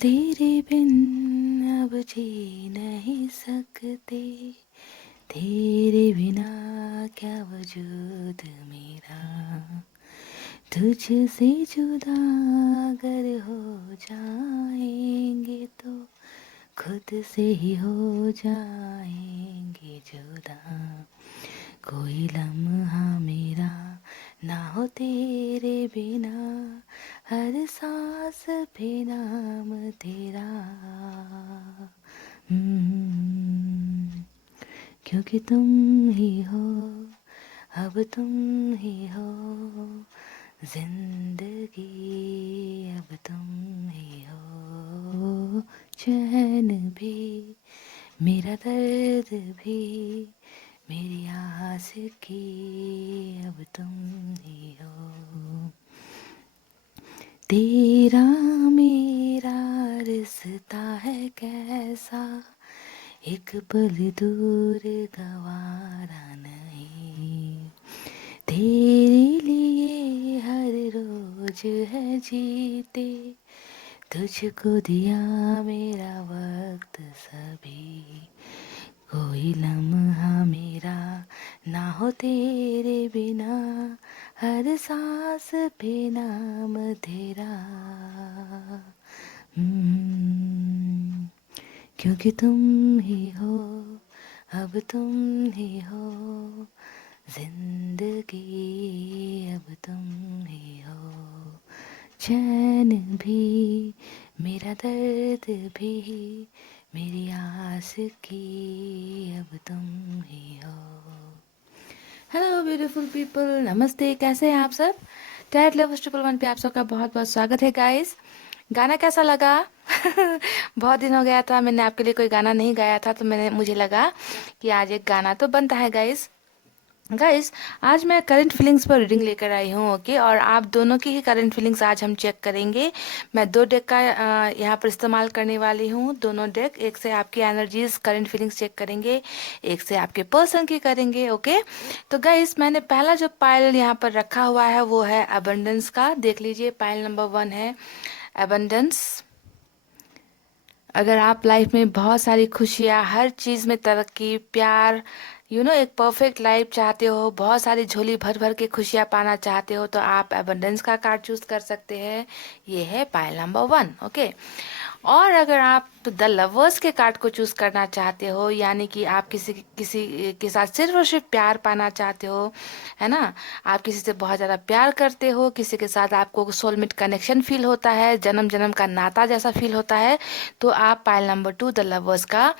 तेरे बिन अब जी नहीं सकते, तेरे बिना क्या वजूद मेरा, तुझसे जुदा अगर हो जाएंगे तो खुद से ही हो जाएंगे जुदा। कोई लम्हा मेरा ना हो तेरे बिना, हर सांस पे नाम तेरा। हम्म, क्योंकि तुम ही हो, अब तुम ही हो जिंदगी, अब तुम ही हो चैन भी, मेरा दर्द भी, मेरी आस की, अब तुम ही हो। तेरा मेरा रिश्ता है कैसा, एक पल दूर गवारा नहीं, तेरे लिए हर रोज है जीते, तुझको दिया मेरा वक्त सभी। कोई लम्हा मेरा ना हो तेरे बिना, हर सांस पे नाम तेरा। हम्म, क्योंकि तुम ही हो, अब तुम ही हो जिंदगी, अब तुम ही हो चैन भी, मेरा दर्द भी, मेरी आस की, अब तुम ही हो। हेलो ब्यूटीफुल पीपल, नमस्ते, कैसे हैं आप सब। टैट लवर्स 111 पे आप सबका बहुत बहुत स्वागत है गाइस। गाना कैसा लगा? बहुत दिन हो गया था मैंने आपके लिए कोई गाना नहीं गाया था, तो मुझे लगा कि आज एक गाना तो बनता है गाइस। गाइस, आज मैं करंट फीलिंग्स पर रीडिंग लेकर आई हूँ, ओके। और आप दोनों की ही करंट फीलिंग्स आज हम चेक करेंगे। मैं दो डेक का यहाँ पर इस्तेमाल करने वाली हूँ, दोनों डेक। एक से आपकी एनर्जीज करंट फीलिंग्स चेक करेंगे, एक से आपके पर्सन की करेंगे, ओके। तो गाइस, मैंने पहला जो पाइल यहाँ पर रखा हुआ है वो है अबंडेंस का। देख लीजिए, पाइल नंबर 1 है अबंडेंस। अगर आप लाइफ में बहुत सारी खुशियाँ, हर चीज़ में तरक्की, प्यार, एक परफेक्ट लाइफ चाहते हो, बहुत सारी झोली भर भर के खुशियाँ पाना चाहते हो, तो आप एबंडेंस का कार्ड चूज कर सकते हैं। ये है पाइल नंबर 1, ओके। और अगर आप द लवर्स के कार्ड को चूज करना चाहते हो, यानी कि आप किसी किसी के साथ सिर्फ और सिर्फ प्यार पाना चाहते हो, है ना। आप किसी से बहुत ज़्यादा प्यार करते हो, किसी के साथ आपको सोलमेट कनेक्शन फील होता है, जन्म जन्म का नाता जैसा फील होता है, तो आप पाइल नंबर 2 द लवर्स का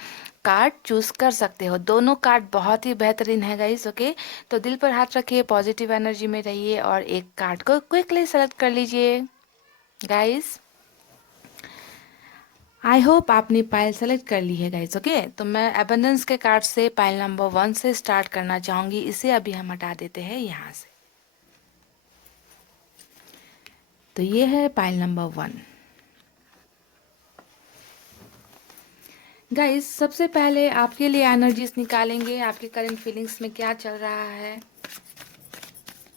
कार्ड चूज कर सकते हो। दोनों कार्ड बहुत ही बेहतरीन है गाइस, ओके। तो दिल पर हाथ रखिए, पॉजिटिव एनर्जी में रहिए और एक कार्ड को क्विकली सेलेक्ट कर लीजिए गाइस। आई होप आपने पाइल सेलेक्ट कर ली है गाइस, ओके। तो मैं एबंडेंस के कार्ड से पाइल नंबर 1 से स्टार्ट करना चाहूंगी। इसे अभी हम हटा देते हैं यहाँ से। तो ये है पाइल नंबर 1 गाइस। सबसे पहले आपके लिए एनर्जीज निकालेंगे, आपके करंट फीलिंग्स में क्या चल रहा है।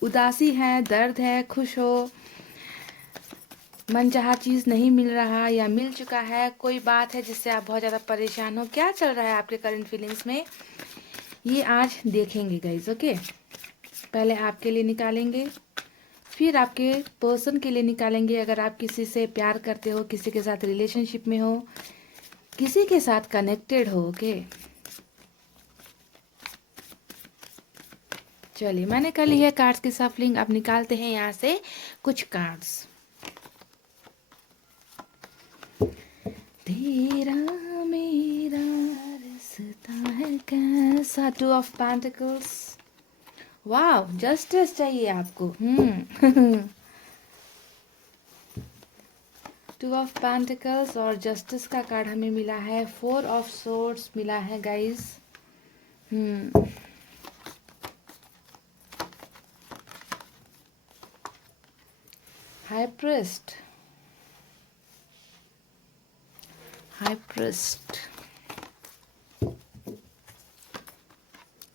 उदासी है, दर्द है, खुश हो, मनचाहा चीज़ नहीं मिल रहा या मिल चुका है, कोई बात है जिससे आप बहुत ज़्यादा परेशान हो, क्या चल रहा है आपके करंट फीलिंग्स में, ये आज देखेंगे गाइस, ओके। पहले आपके लिए निकालेंगे, फिर आपके पर्सन के लिए निकालेंगे। अगर आप किसी से प्यार करते हो, किसी के साथ रिलेशनशिप में हो, किसी के साथ कनेक्टेड हो, ओके। चलिए, मैंने कर ली है कार्ड्स की सफलिंग। अब निकालते हैं यहाँ से कुछ कार्ड्स। तेरा मेरा रिश्ता है कैसा, 2 ऑफ पेंटिकल्स। वाह, जस्टिस चाहिए आपको। 2 ऑफ पेंटिकल्स और जस्टिस का कार्ड हमें मिला है। 4 ऑफ सोर्ड्स मिला है guys. High priest, high priest,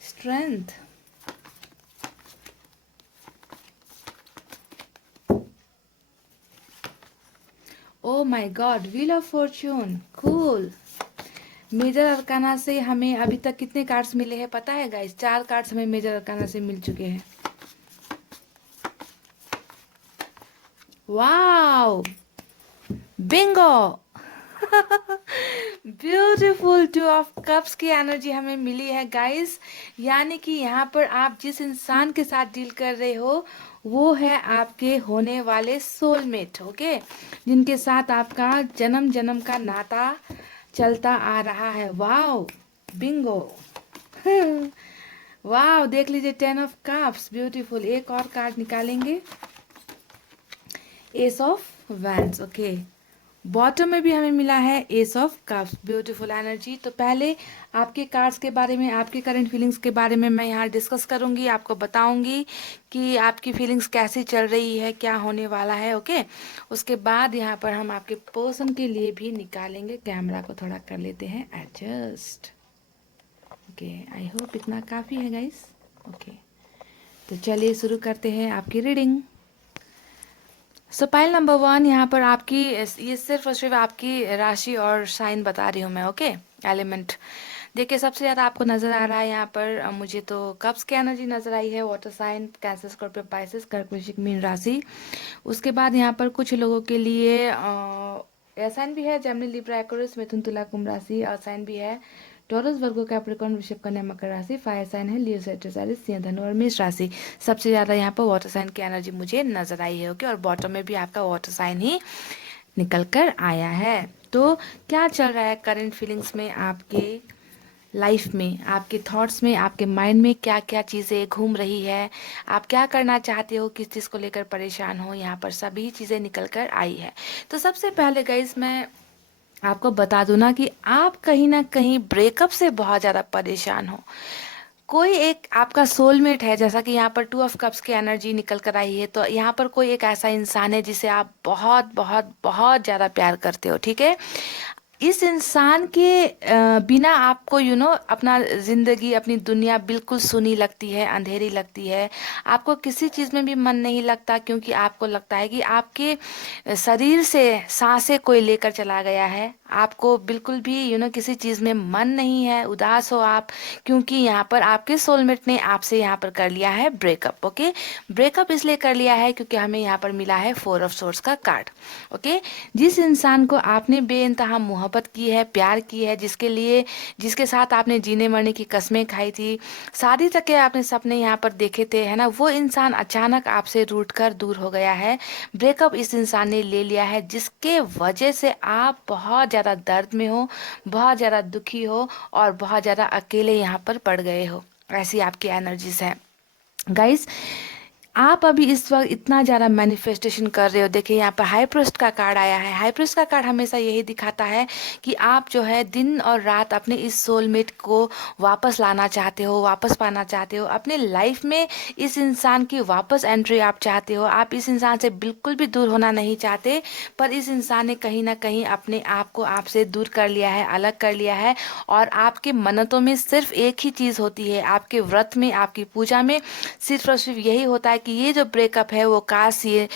strength, oh my God, wheel of fortune, cool. Major arcana से हमें अभी तक कितने कार्ड्स मिले हैं पता है गाइस? 4 कार्ड्स हमें मेजर अरकाना से मिल चुके हैं। Wow, Bingo. Beautiful 2 of cups की एनर्जी हमें मिली है गाइस। यानी कि यहाँ पर आप जिस इंसान के साथ डील कर रहे हो वो है आपके होने वाले सोलमेट, ओके, जिनके साथ आपका जन्म जन्म का नाता चलता आ रहा है। Wow, Bingo. वाओ, देख लीजिए 10 ऑफ कप्स, ब्यूटीफुल। एक और कार्ड निकालेंगे, S of wands, okay. Bottom में भी हमें मिला है S of cups, beautiful energy. तो पहले आपके कार्ड्स के बारे में, आपके करंट फीलिंग्स के बारे में मैं यहाँ डिस्कस करूँगी, आपको बताऊँगी कि आपकी फीलिंग्स कैसी चल रही है, क्या होने वाला है, ओके। उसके बाद यहाँ पर हम आपके पर्सन के लिए भी निकालेंगे। कैमरा को थोड़ा कर लेते हैं एडजस्ट, ओके। आई होप इतना काफ़ी है गाइस, ओके। तो चलिए शुरू करते हैं आपकी रीडिंग। सो पाइल नंबर 1, यहाँ पर आपकी, ये सिर्फ और सिर्फ आपकी राशि और साइन बता रही हूँ मैं, ओके, एलिमेंट। देखिए सबसे ज़्यादा आपको नज़र आ रहा है यहाँ पर, मुझे तो कप्स की एनर्जी नज़र आई है, water sign, Cancer, Scorpio, Pisces, कर्क, वृश्चिक, मीन राशि। उसके बाद यहाँ पर कुछ लोगों के लिए एयर साइन भी है, जेमिनी, लिब्रा, एक्वेरियस, मिथुन, तुला, कुंभ राशि। और साइन भी है टॉरस, वर्गो, कैप्रिकॉर्न, वृषभ, कन्या, मकर राशि। फायर साइन है लियो, सेजिटेरियस, सिंह, धनु और मेष राशि। सबसे ज़्यादा यहाँ पर वाटर साइन की एनर्जी मुझे नज़र आई है, ओके। और बॉटम में भी आपका वाटर साइन ही निकल कर आया है। तो क्या चल रहा है करंट फीलिंग्स में, आपके लाइफ में, आपके थॉट्स में, आपके माइंड में क्या क्या चीज़ें घूम रही है, आप क्या करना चाहते हो, किस चीज़ को लेकर परेशान हो, यहाँ पर सभी चीज़ें निकल कर आई है। तो सबसे पहले गाइस मैं आपको बता दूं ना कि आप कहीं ना कहीं ब्रेकअप से बहुत ज़्यादा परेशान हो। कोई एक आपका सोलमेट है, जैसा कि यहाँ पर 2 ऑफ कप्स की एनर्जी निकल कर आई है, तो यहाँ पर कोई एक ऐसा इंसान है जिसे आप बहुत बहुत बहुत ज़्यादा प्यार करते हो, ठीक है। इस इंसान के बिना आपको अपना ज़िंदगी, अपनी दुनिया बिल्कुल सुनी लगती है, अंधेरी लगती है। आपको किसी चीज़ में भी मन नहीं लगता, क्योंकि आपको लगता है कि आपके शरीर से सांसें कोई लेकर चला गया है। आपको बिल्कुल भी किसी चीज़ में मन नहीं है, उदास हो आप, क्योंकि यहाँ पर आपके सोलमेट ने आपसे यहाँ पर कर लिया है ब्रेकअप, ओके। ब्रेकअप इसलिए कर लिया है क्योंकि हमें यहाँ पर मिला है 4 ऑफ सोर्ड्स का कार्ड, ओके। जिस इंसान को आपने बेइंतहा मोहब्बत की है, प्यार की है, जिसके साथ आपने जीने मरने की कस्में खाई थी, शादी तक के आपने सपने यहाँ पर देखे थे, है ना, वो इंसान अचानक आपसे रूठ कर दूर हो गया है। ब्रेकअप इस इंसान ने ले लिया है, जिसके वजह से आप बहुत ज़्यादा दर्द में हो, बहुत ज़्यादा दुखी हो और बहुत ज़्यादा अकेले यहाँ पर पड़ गए हो। ऐसी आपकी एनर्जीज है गाइस। आप अभी इस वक्त इतना ज़्यादा मैनिफेस्टेशन कर रहे हो। देखिए यहाँ पर हाई प्रीस्ट का कार्ड आया है। हाई प्रीस्ट का कार्ड हमेशा यही दिखाता है कि आप जो है दिन और रात अपने इस सोलमेट को वापस लाना चाहते हो, वापस पाना चाहते हो अपने लाइफ में। इस इंसान की वापस एंट्री आप चाहते हो। आप इस इंसान से बिल्कुल भी दूर होना नहीं चाहते, पर इस इंसान ने कहीं ना कहीं अपने आप को आपसे दूर कर लिया है, अलग कर लिया है। और आपके मन्नतों में सिर्फ एक ही चीज़ होती है, आपके व्रत में, आपकी पूजा में सिर्फ और सिर्फ यही होता है कि ये जो ब्रेकअप है वो काश ये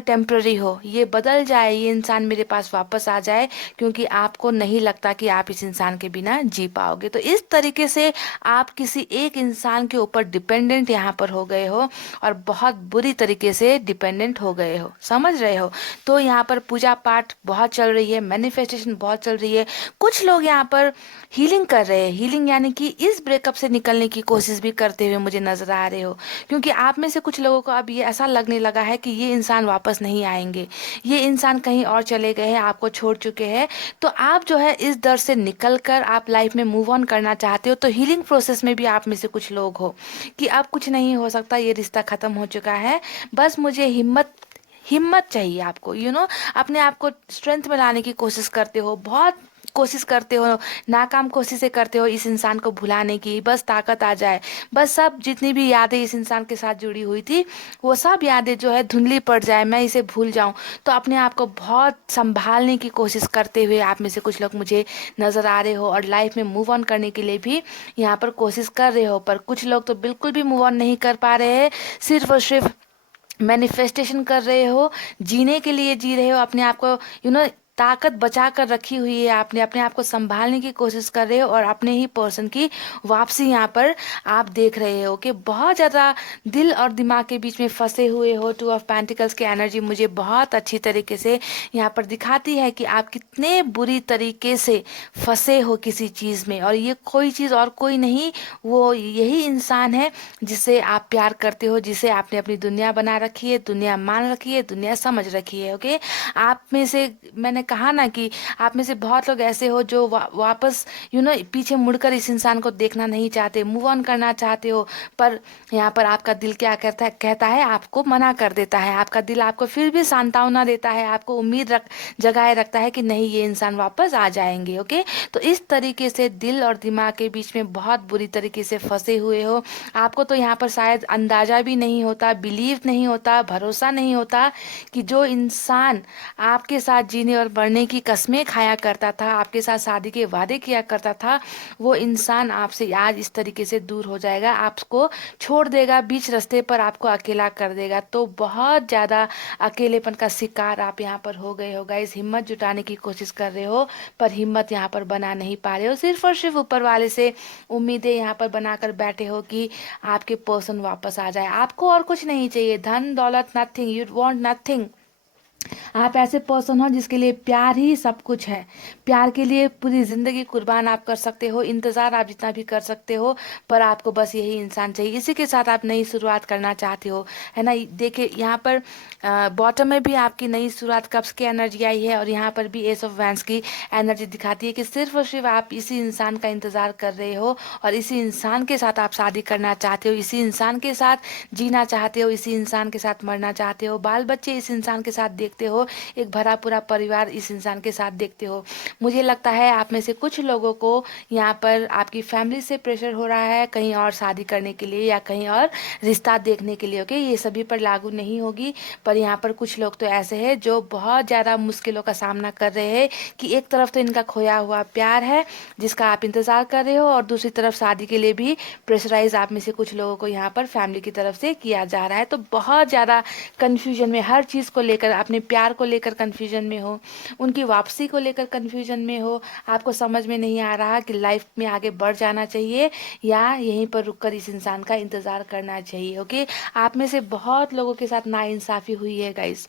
टेम्प्ररी हो, ये बदल जाए, ये इंसान मेरे पास वापस आ जाए, क्योंकि आपको नहीं लगता कि आप इस इंसान के बिना जी पाओगे। तो इस तरीके से आप किसी एक इंसान के ऊपर डिपेंडेंट यहाँ पर हो गए हो, और बहुत बुरी तरीके से डिपेंडेंट हो गए हो, समझ रहे हो। तो यहाँ पर पूजा पाठ बहुत चल रही है, मैनिफेस्टेशन बहुत चल रही है। कुछ लोग यहाँ पर हीलिंग कर रहे हैं। हीलिंग यानी कि इस ब्रेकअप से निकलने की कोशिश भी करते हुए मुझे नजर आ रहे हो, क्योंकि आप में से कुछ लोगों को अब ये ऐसा लगने लगा है कि ये इंसान वापस नहीं आएंगे, ये इंसान कहीं और चले गए हैं, आपको छोड़ चुके हैं। तो आप जो है इस दर्द से निकल कर आप लाइफ में मूव ऑन करना चाहते हो। तो हीलिंग प्रोसेस में भी आप में से कुछ लोग हो कि अब कुछ नहीं हो सकता, ये रिश्ता खत्म हो चुका है, बस मुझे हिम्मत चाहिए आपको, अपने आप को स्ट्रेंथ में लाने की कोशिश करते हो, बहुत कोशिश करते हो, नाकाम कोशिशें करते हो इस इंसान को भुलाने की, बस ताकत आ जाए, बस सब जितनी भी यादें इस इंसान के साथ जुड़ी हुई थी वो सब यादें जो है धुंधली पड़ जाए, मैं इसे भूल जाऊं। तो अपने आप को बहुत संभालने की कोशिश करते हुए आप में से कुछ लोग मुझे नज़र आ रहे हो, और लाइफ में मूव ऑन करने के लिए भी यहाँ पर कोशिश कर रहे हो। पर कुछ लोग तो बिल्कुल भी मूव ऑन नहीं कर पा रहे हैं, सिर्फ और सिर्फ मैनिफेस्टेशन कर रहे हो, जीने के लिए जी रहे हो, अपने आप को ताकत बचा कर रखी हुई है, आपने अपने आप को संभालने की कोशिश कर रहे हो, और अपने ही पर्सन की वापसी यहाँ पर आप देख रहे हो कि बहुत ज़्यादा दिल और दिमाग के बीच में फंसे हुए हो। टू ऑफ पेंटिकल्स की एनर्जी मुझे बहुत अच्छी तरीके से यहाँ पर दिखाती है कि आप कितने बुरी तरीके से फंसे हो किसी चीज़ में, और ये कोई चीज़ और कोई नहीं, वो यही इंसान है जिसे आप प्यार करते हो, जिसे आपने अपनी दुनिया बना रखी है, दुनिया मान रखी है, दुनिया समझ रखी है। ओके, आप में से, मैंने कहा ना कि आप में से बहुत लोग ऐसे हो जो वापस पीछे मुड़कर इस इंसान को देखना नहीं चाहते, मूव ऑन करना चाहते हो, पर यहाँ पर आपका दिल क्या कहता है, आपको मना कर देता है। आपका दिल आपको फिर भी सांत्वना देता है, आपको उम्मीद जगाए रखता है कि नहीं, ये इंसान वापस आ जाएंगे। ओके, तो इस तरीके से दिल और दिमाग के बीच में बहुत बुरी तरीके से फंसे हुए हो। आपको तो यहाँ पर शायद अंदाजा भी नहीं होता, बिलीव नहीं होता, भरोसा नहीं होता कि जो इंसान आपके साथ जीने और मरने की कस्में खाया करता था, आपके साथ शादी के वादे किया करता था, वो इंसान आपसे आज इस तरीके से दूर हो जाएगा, आपको छोड़ देगा, बीच रास्ते पर आपको अकेला कर देगा। तो बहुत ज़्यादा अकेलेपन का शिकार आप यहाँ पर हो गए हो गाइस। हिम्मत जुटाने की कोशिश कर रहे हो, पर हिम्मत यहाँ पर बना नहीं पा रहे हो, सिर्फ और सिर्फ ऊपर वाले से उम्मीदें यहाँ पर बनाकर बैठे हो कि आपके पर्सन वापस आ जाए। आपको और कुछ नहीं चाहिए, धन दौलत नथिंग, यू वांट नथिंग। आप ऐसे पर्सन हो जिसके लिए प्यार ही सब कुछ है। प्यार के लिए पूरी ज़िंदगी कुर्बान आप कर सकते हो, इंतज़ार आप जितना भी कर सकते हो, पर आपको बस यही इंसान चाहिए, इसी के साथ आप नई शुरुआत करना चाहते हो, है ना। देखिए यहाँ पर बॉटम में भी आपकी नई शुरुआत कप्स की एनर्जी आई है, और यहाँ पर भी एस ऑफ वैंड्स की एनर्जी दिखाती है कि सिर्फ और सिर्फ आप इसी इंसान का इंतज़ार कर रहे हो, और इसी इंसान के साथ आप शादी करना चाहते हो, इसी इंसान के साथ जीना चाहते हो, इसी इंसान के साथ मरना चाहते हो, बाल बच्चे इस इंसान के साथ देखते हो, एक भरा पूरा परिवार इस इंसान के साथ देखते हो। मुझे लगता है आप में से कुछ लोगों को यहाँ पर आपकी फैमिली से प्रेशर हो रहा है कहीं और शादी करने के लिए, या कहीं और रिश्ता देखने के लिए। ओके, ये सभी पर लागू नहीं होगी, पर यहाँ पर कुछ लोग तो ऐसे हैं जो बहुत ज़्यादा मुश्किलों का सामना कर रहे हैं कि एक तरफ तो इनका खोया हुआ प्यार है जिसका आप इंतज़ार कर रहे हो, और दूसरी तरफ शादी के लिए भी प्रेशराइज आप में से कुछ लोगों को यहाँ पर फैमिली की तरफ से किया जा रहा है। तो बहुत ज़्यादा कन्फ्यूजन में, हर चीज़ को लेकर, अपने प्यार को लेकर कन्फ्यूजन में हो, उनकी वापसी को लेकर कन्फ्यूजन में हो, आपको समझ में नहीं आ रहा कि लाइफ में आगे बढ़ जाना चाहिए या यहीं पर रुककर इस इंसान का इंतज़ार करना चाहिए। ओके, आप में से बहुत लोगों के साथ नाइंसाफ़ी हुई है गाइस।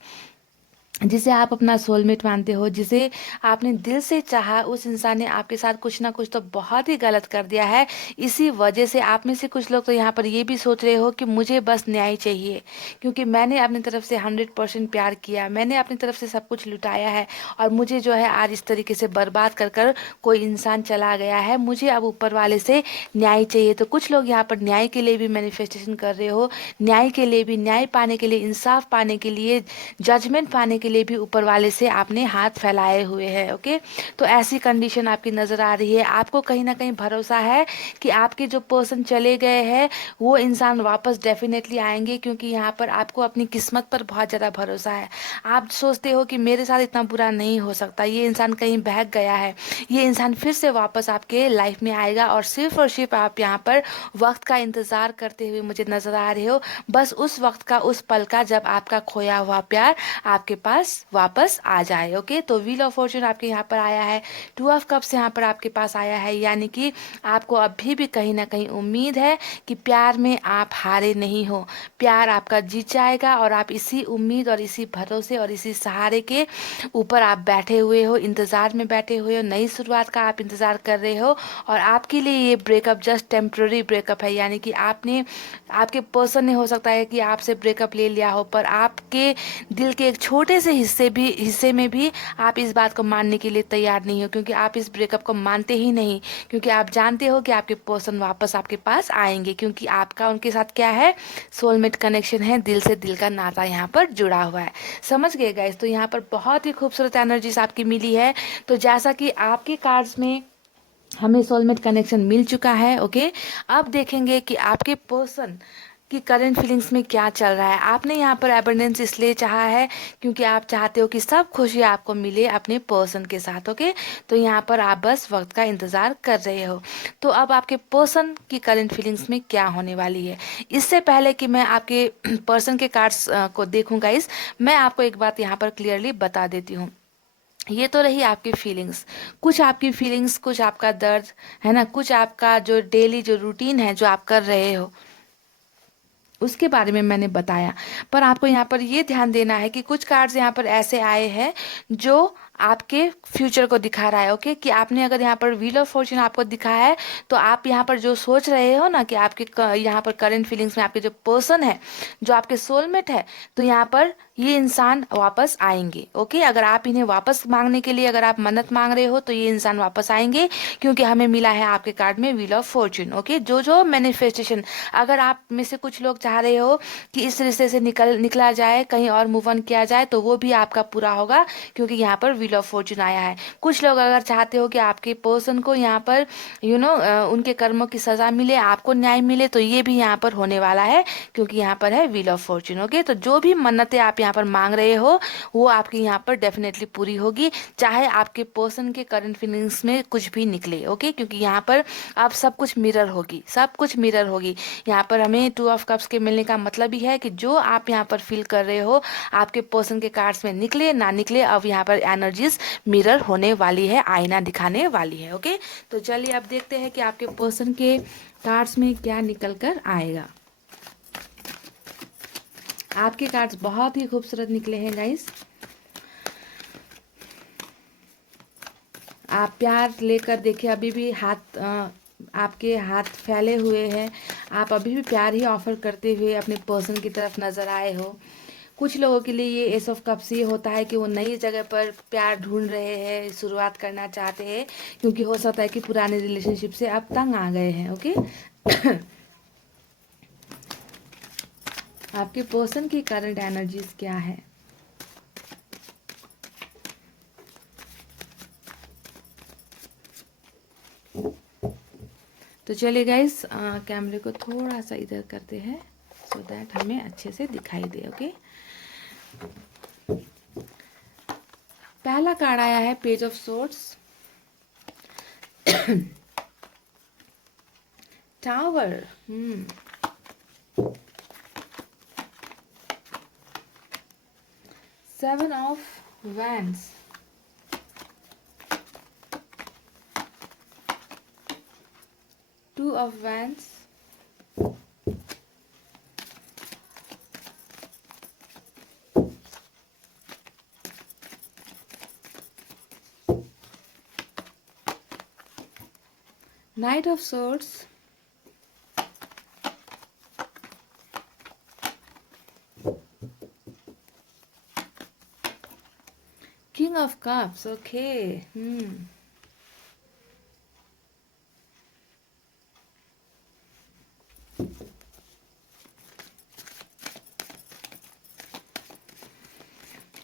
जिसे आप अपना सोलमेट मानते हो, जिसे आपने दिल से चाहा, उस इंसान ने आपके साथ कुछ ना कुछ तो बहुत ही गलत कर दिया है। इसी वजह से आप में से कुछ लोग तो यहाँ पर ये भी सोच रहे हो कि मुझे बस न्याय चाहिए, क्योंकि मैंने अपनी तरफ से 100% प्यार किया, मैंने अपनी तरफ से सब कुछ लुटाया है, और मुझे जो है आज इस तरीके से बर्बाद कर कर कोई इंसान चला गया है, मुझे अब ऊपर वाले से न्याय चाहिए। तो कुछ लोग यहाँ पर न्याय के लिए भी मैनिफेस्टेशन कर रहे हो, न्याय के लिए भी, न्याय पाने के लिए, इंसाफ पाने के लिए, जजमेंट पाने के लिए भी ऊपर वाले से आपने हाथ फैलाए हुए हैं। ओके, तो ऐसी कंडीशन आपकी नज़र आ रही है। आपको कहीं ना कहीं भरोसा है कि आपके जो पर्सन चले गए हैं वो इंसान वापस डेफिनेटली आएंगे, क्योंकि यहाँ पर आपको अपनी किस्मत पर बहुत ज़्यादा भरोसा है। आप सोचते हो कि मेरे साथ इतना बुरा नहीं हो सकता, ये इंसान कहीं बहक गया है, ये इंसान फिर से वापस आपके लाइफ में आएगा, और सिर्फ आप यहाँ पर वक्त का इंतज़ार करते हुए मुझे नज़र आ रहे हो, बस उस वक्त का, उस पल का, जब आपका खोया हुआ प्यार आपके पास वापस आ जाए। ओके, तो व्हील ऑफ फॉर्चून आपके यहाँ पर आया है, टू ऑफ कप्स यहाँ पर आपके पास आया है, यानी कि आपको अभी भी कहीं ना कहीं उम्मीद है कि प्यार में आप हारे नहीं हो, प्यार आपका जीत जाएगा, और आप इसी उम्मीद और इसी भरोसे और इसी सहारे के ऊपर आप बैठे हुए हो, इंतज़ार में बैठे हुए हो, नई शुरुआत का आप इंतज़ार कर रहे हो, और आपके लिए ये ब्रेकअप जस्ट टेम्प्रेरी ब्रेकअप है, यानी कि आपके पर्सन ने हो सकता है कि आपसे ब्रेकअप ले लिया हो, पर आपके दिल के एक छोटे से हिस्से में भी आप इस बात को मानने के लिए तैयार नहीं हो, क्योंकि आप इस ब्रेकअप को मानते ही नहीं, क्योंकि आप जानते हो कि आपके पर्सन वापस आपके पास आएंगे, क्योंकि आपका उनके साथ क्या है, सोलमेट कनेक्शन है, दिल से दिल का नाता यहाँ पर जुड़ा हुआ है। समझ गए गाइस? तो यहाँ पर बहुत ही खूबसूरत एनर्जीज आपकी मिली है। तो जैसा कि आपके कार्ड्स में हमें सोलमेट कनेक्शन मिल चुका है, ओके, अब देखेंगे कि आपके पर्सन कि करंट फीलिंग्स में क्या चल रहा है। आपने यहाँ पर एबंडेंस इसलिए चाहा है क्योंकि आप चाहते हो कि सब खुशी आपको मिले अपने पर्सन के साथ। ओके, तो यहाँ पर आप बस वक्त का इंतज़ार कर रहे हो। तो अब आपके पर्सन की करंट फीलिंग्स में क्या होने वाली है, इससे पहले कि मैं आपके पर्सन के कार्ड्स को देखूँ गाइस, मैं आपको एक बात यहाँ पर क्लियरली बता देती हूँ। ये तो रही आपकी फीलिंग्स, कुछ आपकी फीलिंग्स, कुछ आपका दर्द है ना, कुछ आपका जो डेली जो रूटीन है जो आप कर रहे हो उसके बारे में मैंने बताया। पर आपको यहाँ पर ये ध्यान देना है कि कुछ कार्ड्स यहाँ पर ऐसे आए हैं जो आपके फ्यूचर को दिखा रहा है। ओके, कि आपने अगर यहाँ पर व्हील ऑफ फॉर्चून आपको दिखा है तो आप यहाँ पर जो सोच रहे हो ना कि आपके यहाँ पर करंट फीलिंग्स में आपके जो पर्सन है, जो आपके सोलमेट है, तो यहाँ पर ये इंसान वापस आएंगे। ओके, अगर आप इन्हें वापस मांगने के लिए अगर आप मन्नत मांग रहे हो तो ये इंसान वापस आएंगे, क्योंकि हमें मिला है आपके कार्ड में व्हील ऑफ फॉर्चून। ओके, जो जो मैनिफेस्टेशन, अगर आप में से कुछ लोग चाह रहे हो कि इस रिश्ते से निकला जाए, कहीं और मूव ऑन किया जाए, तो वो भी आपका पूरा होगा, क्योंकि यहाँ पर व्हील ऑफ फॉर्चून आया है। कुछ लोग अगर चाहते हो कि आपके पर्सन को यहाँ पर उनके कर्मों की सजा मिले, आपको न्याय मिले, तो ये भी यहाँ पर होने वाला है, क्योंकि यहाँ पर है व्हील ऑफ फॉर्चून। ओके, तो जो भी मन्नतें आप यहाँ पर मांग रहे हो वो आपकी यहाँ पर डेफिनेटली पूरी होगी, चाहे आपके पर्सन के करंट फीलिंग्स में कुछ भी निकले। ओके, क्योंकि यहाँ पर अब सब कुछ मिरर होगी, सब कुछ मिरर होगी। यहाँ पर हमें 2 ऑफ कप्स के मिलने का मतलब ही है कि जो आप यहाँ पर फील कर रहे हो आपके पर्सन के कार्ड्स में निकले ना निकले, अब यहाँ पर एनर्जीज मिरर होने वाली है, आईना दिखाने वाली है। ओके, तो चलिए अब देखते हैं कि आपके पर्सन के कार्ड्स में क्या निकल कर आएगा। आपके कार्ड्स बहुत ही खूबसूरत निकले हैं गाइस। आप प्यार लेकर देखिए, अभी भी आपके हाथ फैले हुए हैं, आप अभी भी प्यार ही ऑफर करते हुए अपने पर्सन की तरफ नजर आए हो। कुछ लोगों के लिए ये एस ऑफ कप्स ये होता है कि वो नई जगह पर प्यार ढूंढ रहे हैं, शुरुआत करना चाहते हैं, क्योंकि हो सकता है कि पुराने रिलेशनशिप से अब तंग आ गए हैं। ओके आपके पर्सन की करंट एनर्जीज क्या है? तो चलिए गाइस, कैमरे को थोड़ा सा इधर करते हैं सो दैट हमें अच्छे से दिखाई दे। ओके, पहला कार्ड आया है page of swords, tower, 7 of wands, two of wands, night of swords, king of cups. Okay,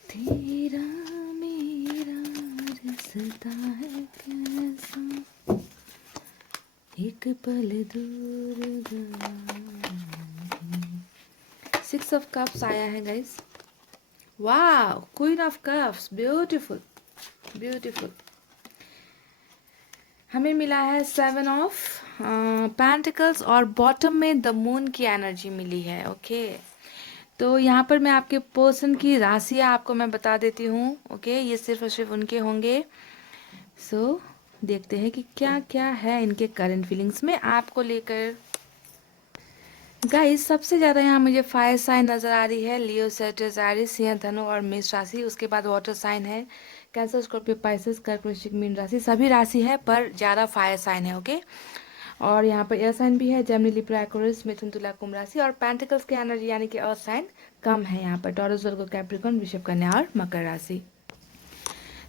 तेरा मेरा रिश्ता है कैसा, एक पल दूर गया। 6 ऑफ कप्स आया है गाइस। वाह, queen of cups, beautiful beautiful. हमें मिला है 7 ऑफ पेंटिकल्स और बॉटम में द मून की एनर्जी मिली है। ओके, तो यहाँ पर मैं आपके पर्सन की राशियाँ आपको मैं बता देती हूँ। ओके, ये सिर्फ और सिर्फ उनके होंगे। सो देखते हैं कि क्या क्या है इनके करंट फीलिंग्स में आपको लेकर। गाइस, सबसे ज़्यादा यहाँ मुझे फायर साइन नज़र आ रही है, लियो, सैजिटेरियस, सिंह, धनु और मेष राशि। उसके बाद वाटर साइन है, कैंसर, स्कॉर्पियो, पाइसेस, कर्क, वृश्चिक, मीन राशि। सभी राशि है पर ज़्यादा फायर साइन है। ओके, और यहाँ पर एयर साइन भी है, जेमिनी, लिब्रा, एक्वेरियस, मिथुन, तुला, कुंभ राशि। और पेंटिकल्स की एनर्जी यानी कि अर्थ साइन कम है यहाँ पर, टॉरस, वर्गो, कैप्रिकॉर्न, वृषभ, कन्या और मकर राशि।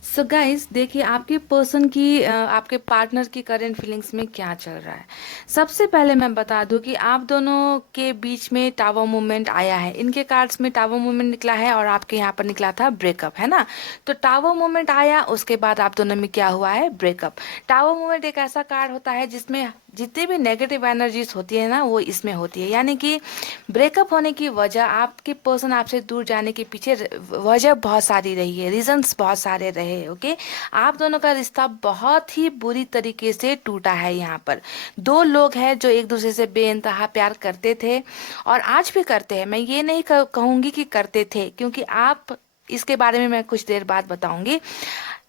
सो गाइस, देखिए आपके पर्सन की आपके पार्टनर की करंट फीलिंग्स में क्या चल रहा है। सबसे पहले मैं बता दूं कि आप दोनों के बीच में टावर मूवमेंट आया है। इनके कार्ड्स में टावर मूवमेंट निकला है और आपके यहाँ पर निकला था ब्रेकअप, है ना। तो टावर मूवमेंट आया, उसके बाद आप दोनों में क्या हुआ है, ब्रेकअप। टावर मूवमेंट एक ऐसा कार्ड होता है जिसमें जितनी भी नेगेटिव एनर्जीज होती है ना वो इसमें होती है। यानी कि ब्रेकअप होने की वजह, आपके पर्सन आपसे दूर जाने के पीछे वजह बहुत सारी रही है, रीजंस बहुत सारे रहे। ओके, आप दोनों का रिश्ता बहुत ही बुरी तरीके से टूटा है। यहाँ पर दो लोग हैं जो एक दूसरे से बेइंतहा प्यार करते थे और आज भी करते हैं। मैं ये नहीं कहूंगी कि करते थे, क्योंकि आप इसके बारे में मैं कुछ देर बाद बताऊंगी।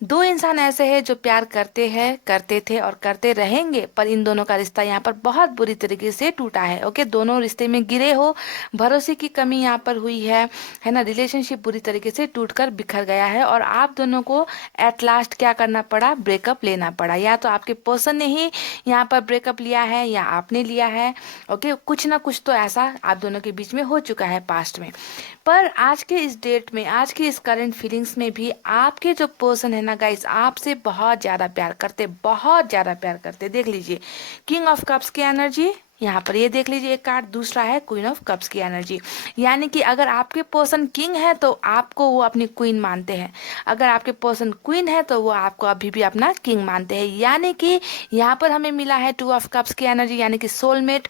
दो इंसान ऐसे हैं जो प्यार करते हैं, करते थे और करते रहेंगे, पर इन दोनों का रिश्ता यहाँ पर बहुत बुरी तरीके से टूटा है। ओके, दोनों रिश्ते में गिरे हो, भरोसे की कमी यहाँ पर हुई है ना, रिलेशनशिप बुरी तरीके से टूटकर बिखर गया है और आप दोनों को एट लास्ट क्या करना पड़ा, ब्रेकअप लेना पड़ा। या तो आपके पर्सन ने ही यहाँ पर ब्रेकअप लिया है या आपने लिया है। ओके, कुछ ना कुछ तो ऐसा आप दोनों के बीच में हो चुका है पास्ट में। पर आज के इस डेट में, आज की इस करंट फीलिंग्स में भी आपके जो पर्सन है ना गाइस, आपसे बहुत ज़्यादा प्यार करते, बहुत ज़्यादा प्यार करते। देख लीजिए किंग ऑफ कप्स की एनर्जी यहाँ पर, ये देख लीजिए एक कार्ड, दूसरा है क्वीन ऑफ कप्स की एनर्जी। यानी कि अगर आपके पर्सन किंग है तो आपको वो अपनी क्वीन मानते हैं, अगर आपके पर्सन क्वीन है तो वो आपको अभी भी अपना किंग मानते हैं। यानी कि यहाँ पर हमें मिला है टू ऑफ कप्स की एनर्जी, यानी कि सोलमेट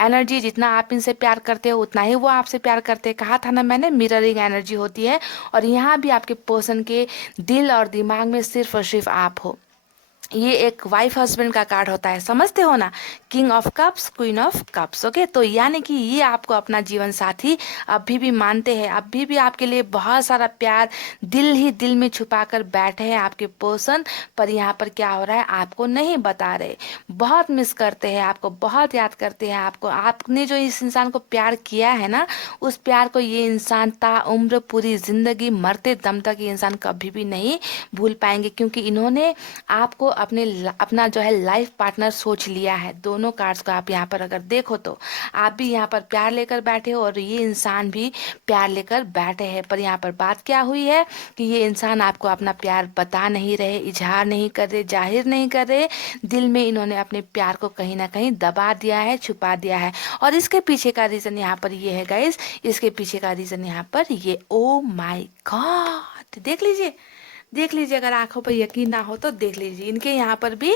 एनर्जी। जितना आप इनसे प्यार करते हो उतना ही वो आपसे प्यार करते हैं। कहा था ना मैंने, मिररिंग एनर्जी होती है। और यहाँ भी आपके पर्सन के दिल और दिमाग में सिर्फ और सिर्फ आप हो। ये एक वाइफ हस्बैंड का कार्ड होता है, समझते हो ना, king of cups, queen of cups. Okay, तो यानी कि ये आपको अपना जीवन साथी अभी भी मानते हैं, अभी भी आपके लिए बहुत सारा प्यार दिल ही दिल में छुपा कर बैठे हैं आपके पर्सन। पर यहाँ पर क्या हो रहा है आपको नहीं बता रहे, बहुत मिस करते हैं आपको, बहुत याद करते हैं आपको। आपने जो इस इंसान को प्यार किया है ना, उस प्यार को ये इंसान ताउम्र, पूरी जिंदगी, मरते दम तक ये इंसान कभी भी नहीं भूल पाएंगे, क्योंकि इन्होंने आपको अपना जो है लाइफ पार्टनर सोच लिया है। दोनों कार्ड्स को आप यहाँ पर अगर देखो तो आप भी यहाँ पर प्यार लेकर बैठे हो और ये इंसान भी प्यार लेकर बैठे हैं। पर यहाँ पर बात क्या हुई है कि ये इंसान आपको अपना प्यार बता नहीं रहे, इजहार नहीं कर रहे, जाहिर नहीं कर रहे। दिल में इन्होंने अपने प्यार को कहीं ना कहीं दबा दिया है, छुपा दिया है। और इसके पीछे का रीजन यहाँ पर ये है गाइस, इसके पीछे का रीजन यहाँ पर ये, ओ माई गॉड, देख लीजिए, देख लीजिए, अगर आंखों पर यकीन ना हो तो देख लीजिए, इनके यहाँ पर भी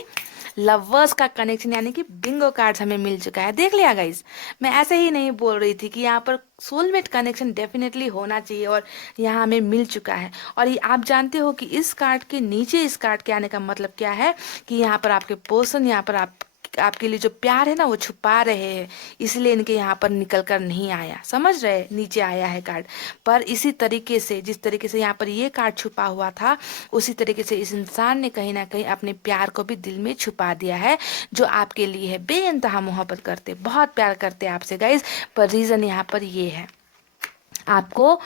लवर्स का कनेक्शन यानी कि बिंगो कार्ड्स हमें मिल चुका है। देख लिया गाइस, मैं ऐसे ही नहीं बोल रही थी कि यहाँ पर सोलमेट कनेक्शन डेफिनेटली होना चाहिए और यहाँ हमें मिल चुका है। और ये आप जानते हो कि इस कार्ड के नीचे इस कार्ड के आने का मतलब क्या है कि यहाँ पर आपके पर्सन, यहाँ पर आपके लिए जो प्यार है ना वो छुपा रहे हैं, इसलिए इनके यहाँ पर निकल कर नहीं आया, समझ रहे, नीचे आया है कार्ड। पर इसी तरीके से, जिस तरीके से यहाँ पर ये कार्ड छुपा हुआ था, उसी तरीके से इस इंसान ने कहीं ना कहीं अपने प्यार को भी दिल में छुपा दिया है, जो आपके लिए है। बेइंतहा मोहब्बत करते, बहुत प्यार करते आपसे गाइज। पर रीजन यहाँ पर ये है, आपको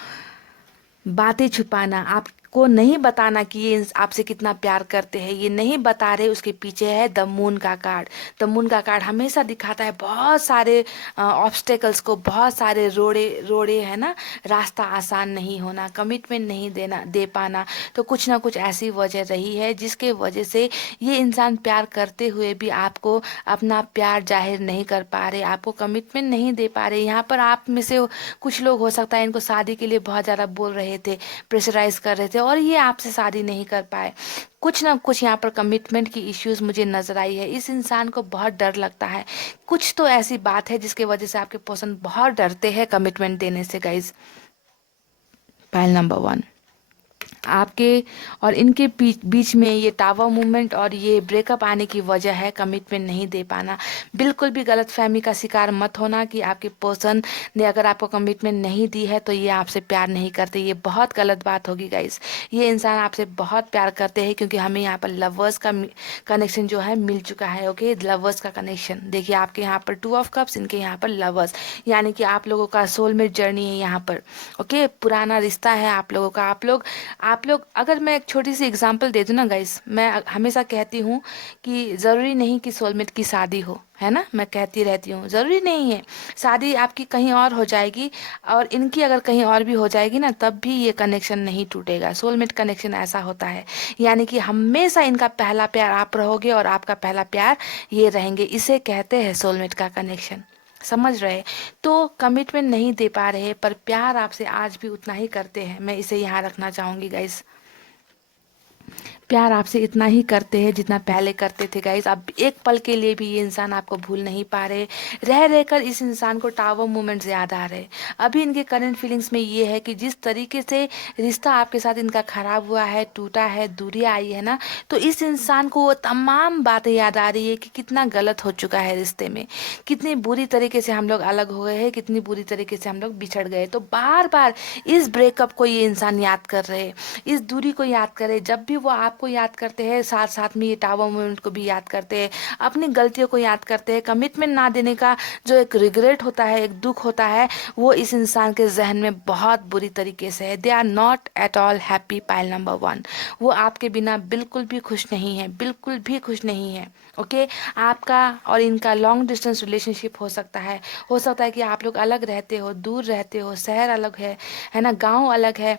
बातें छुपाना, आपको नहीं बताना कि ये आपसे कितना प्यार करते हैं, ये नहीं बता रहे। उसके पीछे है द मून का कार्ड। द मून का कार्ड हमेशा दिखाता है बहुत सारे ऑब्स्टेकल्स को, बहुत सारे रोड़े रोड़े है ना, रास्ता आसान नहीं होना, कमिटमेंट नहीं देना, दे पाना। तो कुछ ना कुछ ऐसी वजह रही है जिसके वजह से ये इंसान प्यार करते हुए भी आपको अपना प्यार जाहिर नहीं कर पा रहे, आपको कमिटमेंट नहीं दे पा रहे। यहाँ पर आप में से कुछ लोग हो सकता है इनको शादी के लिए बहुत ज़्यादा बोल रहे थे, प्रेशराइज कर रहे थे और ये आपसे शादी नहीं कर पाए। कुछ ना कुछ यहाँ पर कमिटमेंट की इश्यूज मुझे नजर आई है। इस इंसान को बहुत डर लगता है, कुछ तो ऐसी बात है जिसकी वजह से आपके पर्सन बहुत डरते हैं कमिटमेंट देने से गाइज। पहल नंबर 1, आपके और इनके बीच में ये टावर मूवमेंट और ये ब्रेकअप आने की वजह है कमिटमेंट नहीं दे पाना। बिल्कुल भी गलतफहमी का शिकार मत होना कि आपके पर्सन ने अगर आपको कमिटमेंट नहीं दी है तो ये आपसे प्यार नहीं करते, ये बहुत गलत बात होगी गाइस। ये इंसान आपसे बहुत प्यार करते हैं, क्योंकि हमें यहाँ पर लवर्स का कनेक्शन जो है मिल चुका है। ओके, लवर्स का कनेक्शन देखिए, आपके यहाँ पर 2 ऑफ कप्स, इनके यहाँ पर लवर्स, यानी कि आप लोगों का सोलमेट जर्नी है यहाँ पर। ओके, पुराना रिश्ता है आप लोगों का। आप लोग अगर मैं एक छोटी सी एग्जांपल दे दूं ना गाइस, मैं हमेशा कहती हूँ कि ज़रूरी नहीं कि सोलमेट की शादी हो, है ना, मैं कहती रहती हूँ ज़रूरी नहीं है। शादी आपकी कहीं और हो जाएगी और इनकी अगर कहीं और भी हो जाएगी ना, तब भी ये कनेक्शन नहीं टूटेगा। सोलमेट कनेक्शन ऐसा होता है, यानी कि हमेशा इनका पहला प्यार आप रहोगे और आपका पहला प्यार ये रहेंगे, इसे कहते हैं सोलमेट का कनेक्शन। समझ रहे, तो कमिटमेंट नहीं दे पा रहे पर प्यार आपसे आज भी उतना ही करते हैं, मैं इसे यहाँ रखना चाहूंगी गाइस। प्यार आपसे इतना ही करते हैं जितना पहले करते थे गाइस। अब एक पल के लिए भी ये इंसान आपको भूल नहीं पा रहे। रह रहकर इस इंसान को टावर मोमेंट्स याद आ रहे। अभी इनके करंट फीलिंग्स में ये है कि जिस तरीके से रिश्ता आपके साथ इनका खराब हुआ है, टूटा है, दूरी आई है ना, तो इस इंसान को वो तमाम बातें याद आ रही है कि कितना गलत हो चुका है रिश्ते में, कितनी बुरी तरीके से हम लोग अलग हो गए हैं, कितनी बुरी तरीके से हम लोग बिछड़ गए। तो बार बार इस ब्रेकअप को ये इंसान याद कर रहे हैं, इस दूरी को याद करे। जब भी वो आपको याद करते हैं, साथ साथ में ये टावर मोमेंट को भी याद करते हैं, अपनी गलतियों को याद करते हैं। कमिटमेंट ना देने का जो एक रिग्रेट होता है, एक दुख होता है, वो इस इंसान के जहन में बहुत बुरी तरीके से है। They are not at all happy, pile number 1। वो आपके बिना बिल्कुल भी खुश नहीं है, बिल्कुल भी खुश नहीं है। ओके आपका और इनका लॉन्ग डिस्टेंस रिलेशनशिप हो सकता है। हो सकता है कि आप लोग अलग रहते हो, दूर रहते हो, शहर अलग है ना, गांव अलग है।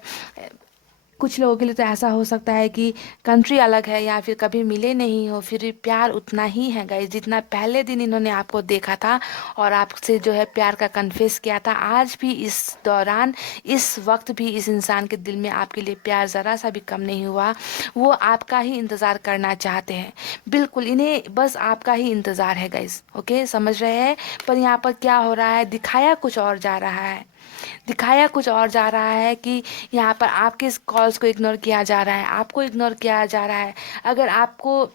कुछ लोगों के लिए तो ऐसा हो सकता है कि कंट्री अलग है, या फिर कभी मिले नहीं हो, फिर भी प्यार उतना ही है गाइस जितना पहले दिन इन्होंने आपको देखा था और आपसे जो है प्यार का कन्फेस किया था। आज भी इस दौरान, इस वक्त भी इस इंसान के दिल में आपके लिए प्यार ज़रा सा भी कम नहीं हुआ। वो आपका ही इंतज़ार करना चाहते हैं, बिल्कुल इन्हें बस आपका ही इंतज़ार है गाइस। ओके समझ रहे हैं। पर यहाँ पर क्या हो रहा है, दिखाया कुछ और जा रहा है, दिखाया कुछ और जा रहा है कि यहाँ पर आपके इस कॉल्स को इग्नोर किया जा रहा है, आपको इग्नोर किया जा रहा है। अगर आपको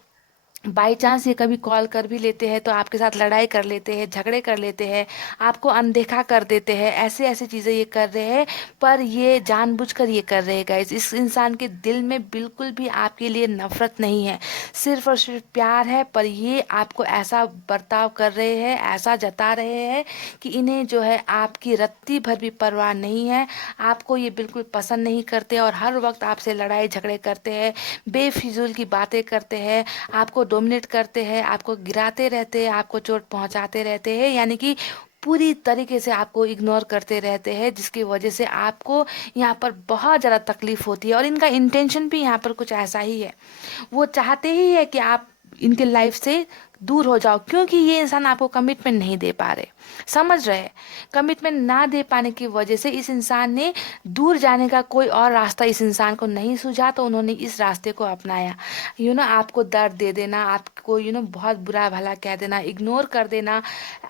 बाई चांस ये कभी कॉल कर भी लेते हैं तो आपके साथ लड़ाई कर लेते हैं, झगड़े कर लेते हैं, आपको अनदेखा कर देते हैं, ऐसे ऐसे चीज़ें ये कर रहे हैं। पर ये जानबूझकर ये कर रहे हैं गाइस। इस इंसान के दिल में बिल्कुल भी आपके लिए नफरत नहीं है, सिर्फ और सिर्फ प्यार है। पर ये आपको ऐसा बर्ताव कर रहे हैं, ऐसा जता रहे हैं कि इन्हें जो है आपकी रत्ती भर भी परवाह नहीं है। आपको ये बिल्कुल पसंद नहीं करते और हर वक्त आपसे लड़ाई झगड़े करते हैं, बेफिजूल की बातें करते हैं, आपको डोमिनेट करते हैं, आपको गिराते रहते हैं, आपको चोट पहुंचाते रहते हैं, यानी कि पूरी तरीके से आपको इग्नोर करते रहते हैं, जिसकी वजह से आपको यहाँ पर बहुत ज़्यादा तकलीफ होती है। और इनका इंटेंशन भी यहाँ पर कुछ ऐसा ही है, वो चाहते ही है कि आप इनके लाइफ से दूर हो जाओ, क्योंकि ये इंसान आपको कमिटमेंट नहीं दे पा रहे। समझ रहे हैं। कमिटमेंट ना दे पाने की वजह से इस इंसान ने दूर जाने का कोई और रास्ता इस इंसान को नहीं सूझा, तो उन्होंने इस रास्ते को अपनाया। आपको दर्द दे देना, आपको बहुत बुरा भला कह देना, इग्नोर कर देना,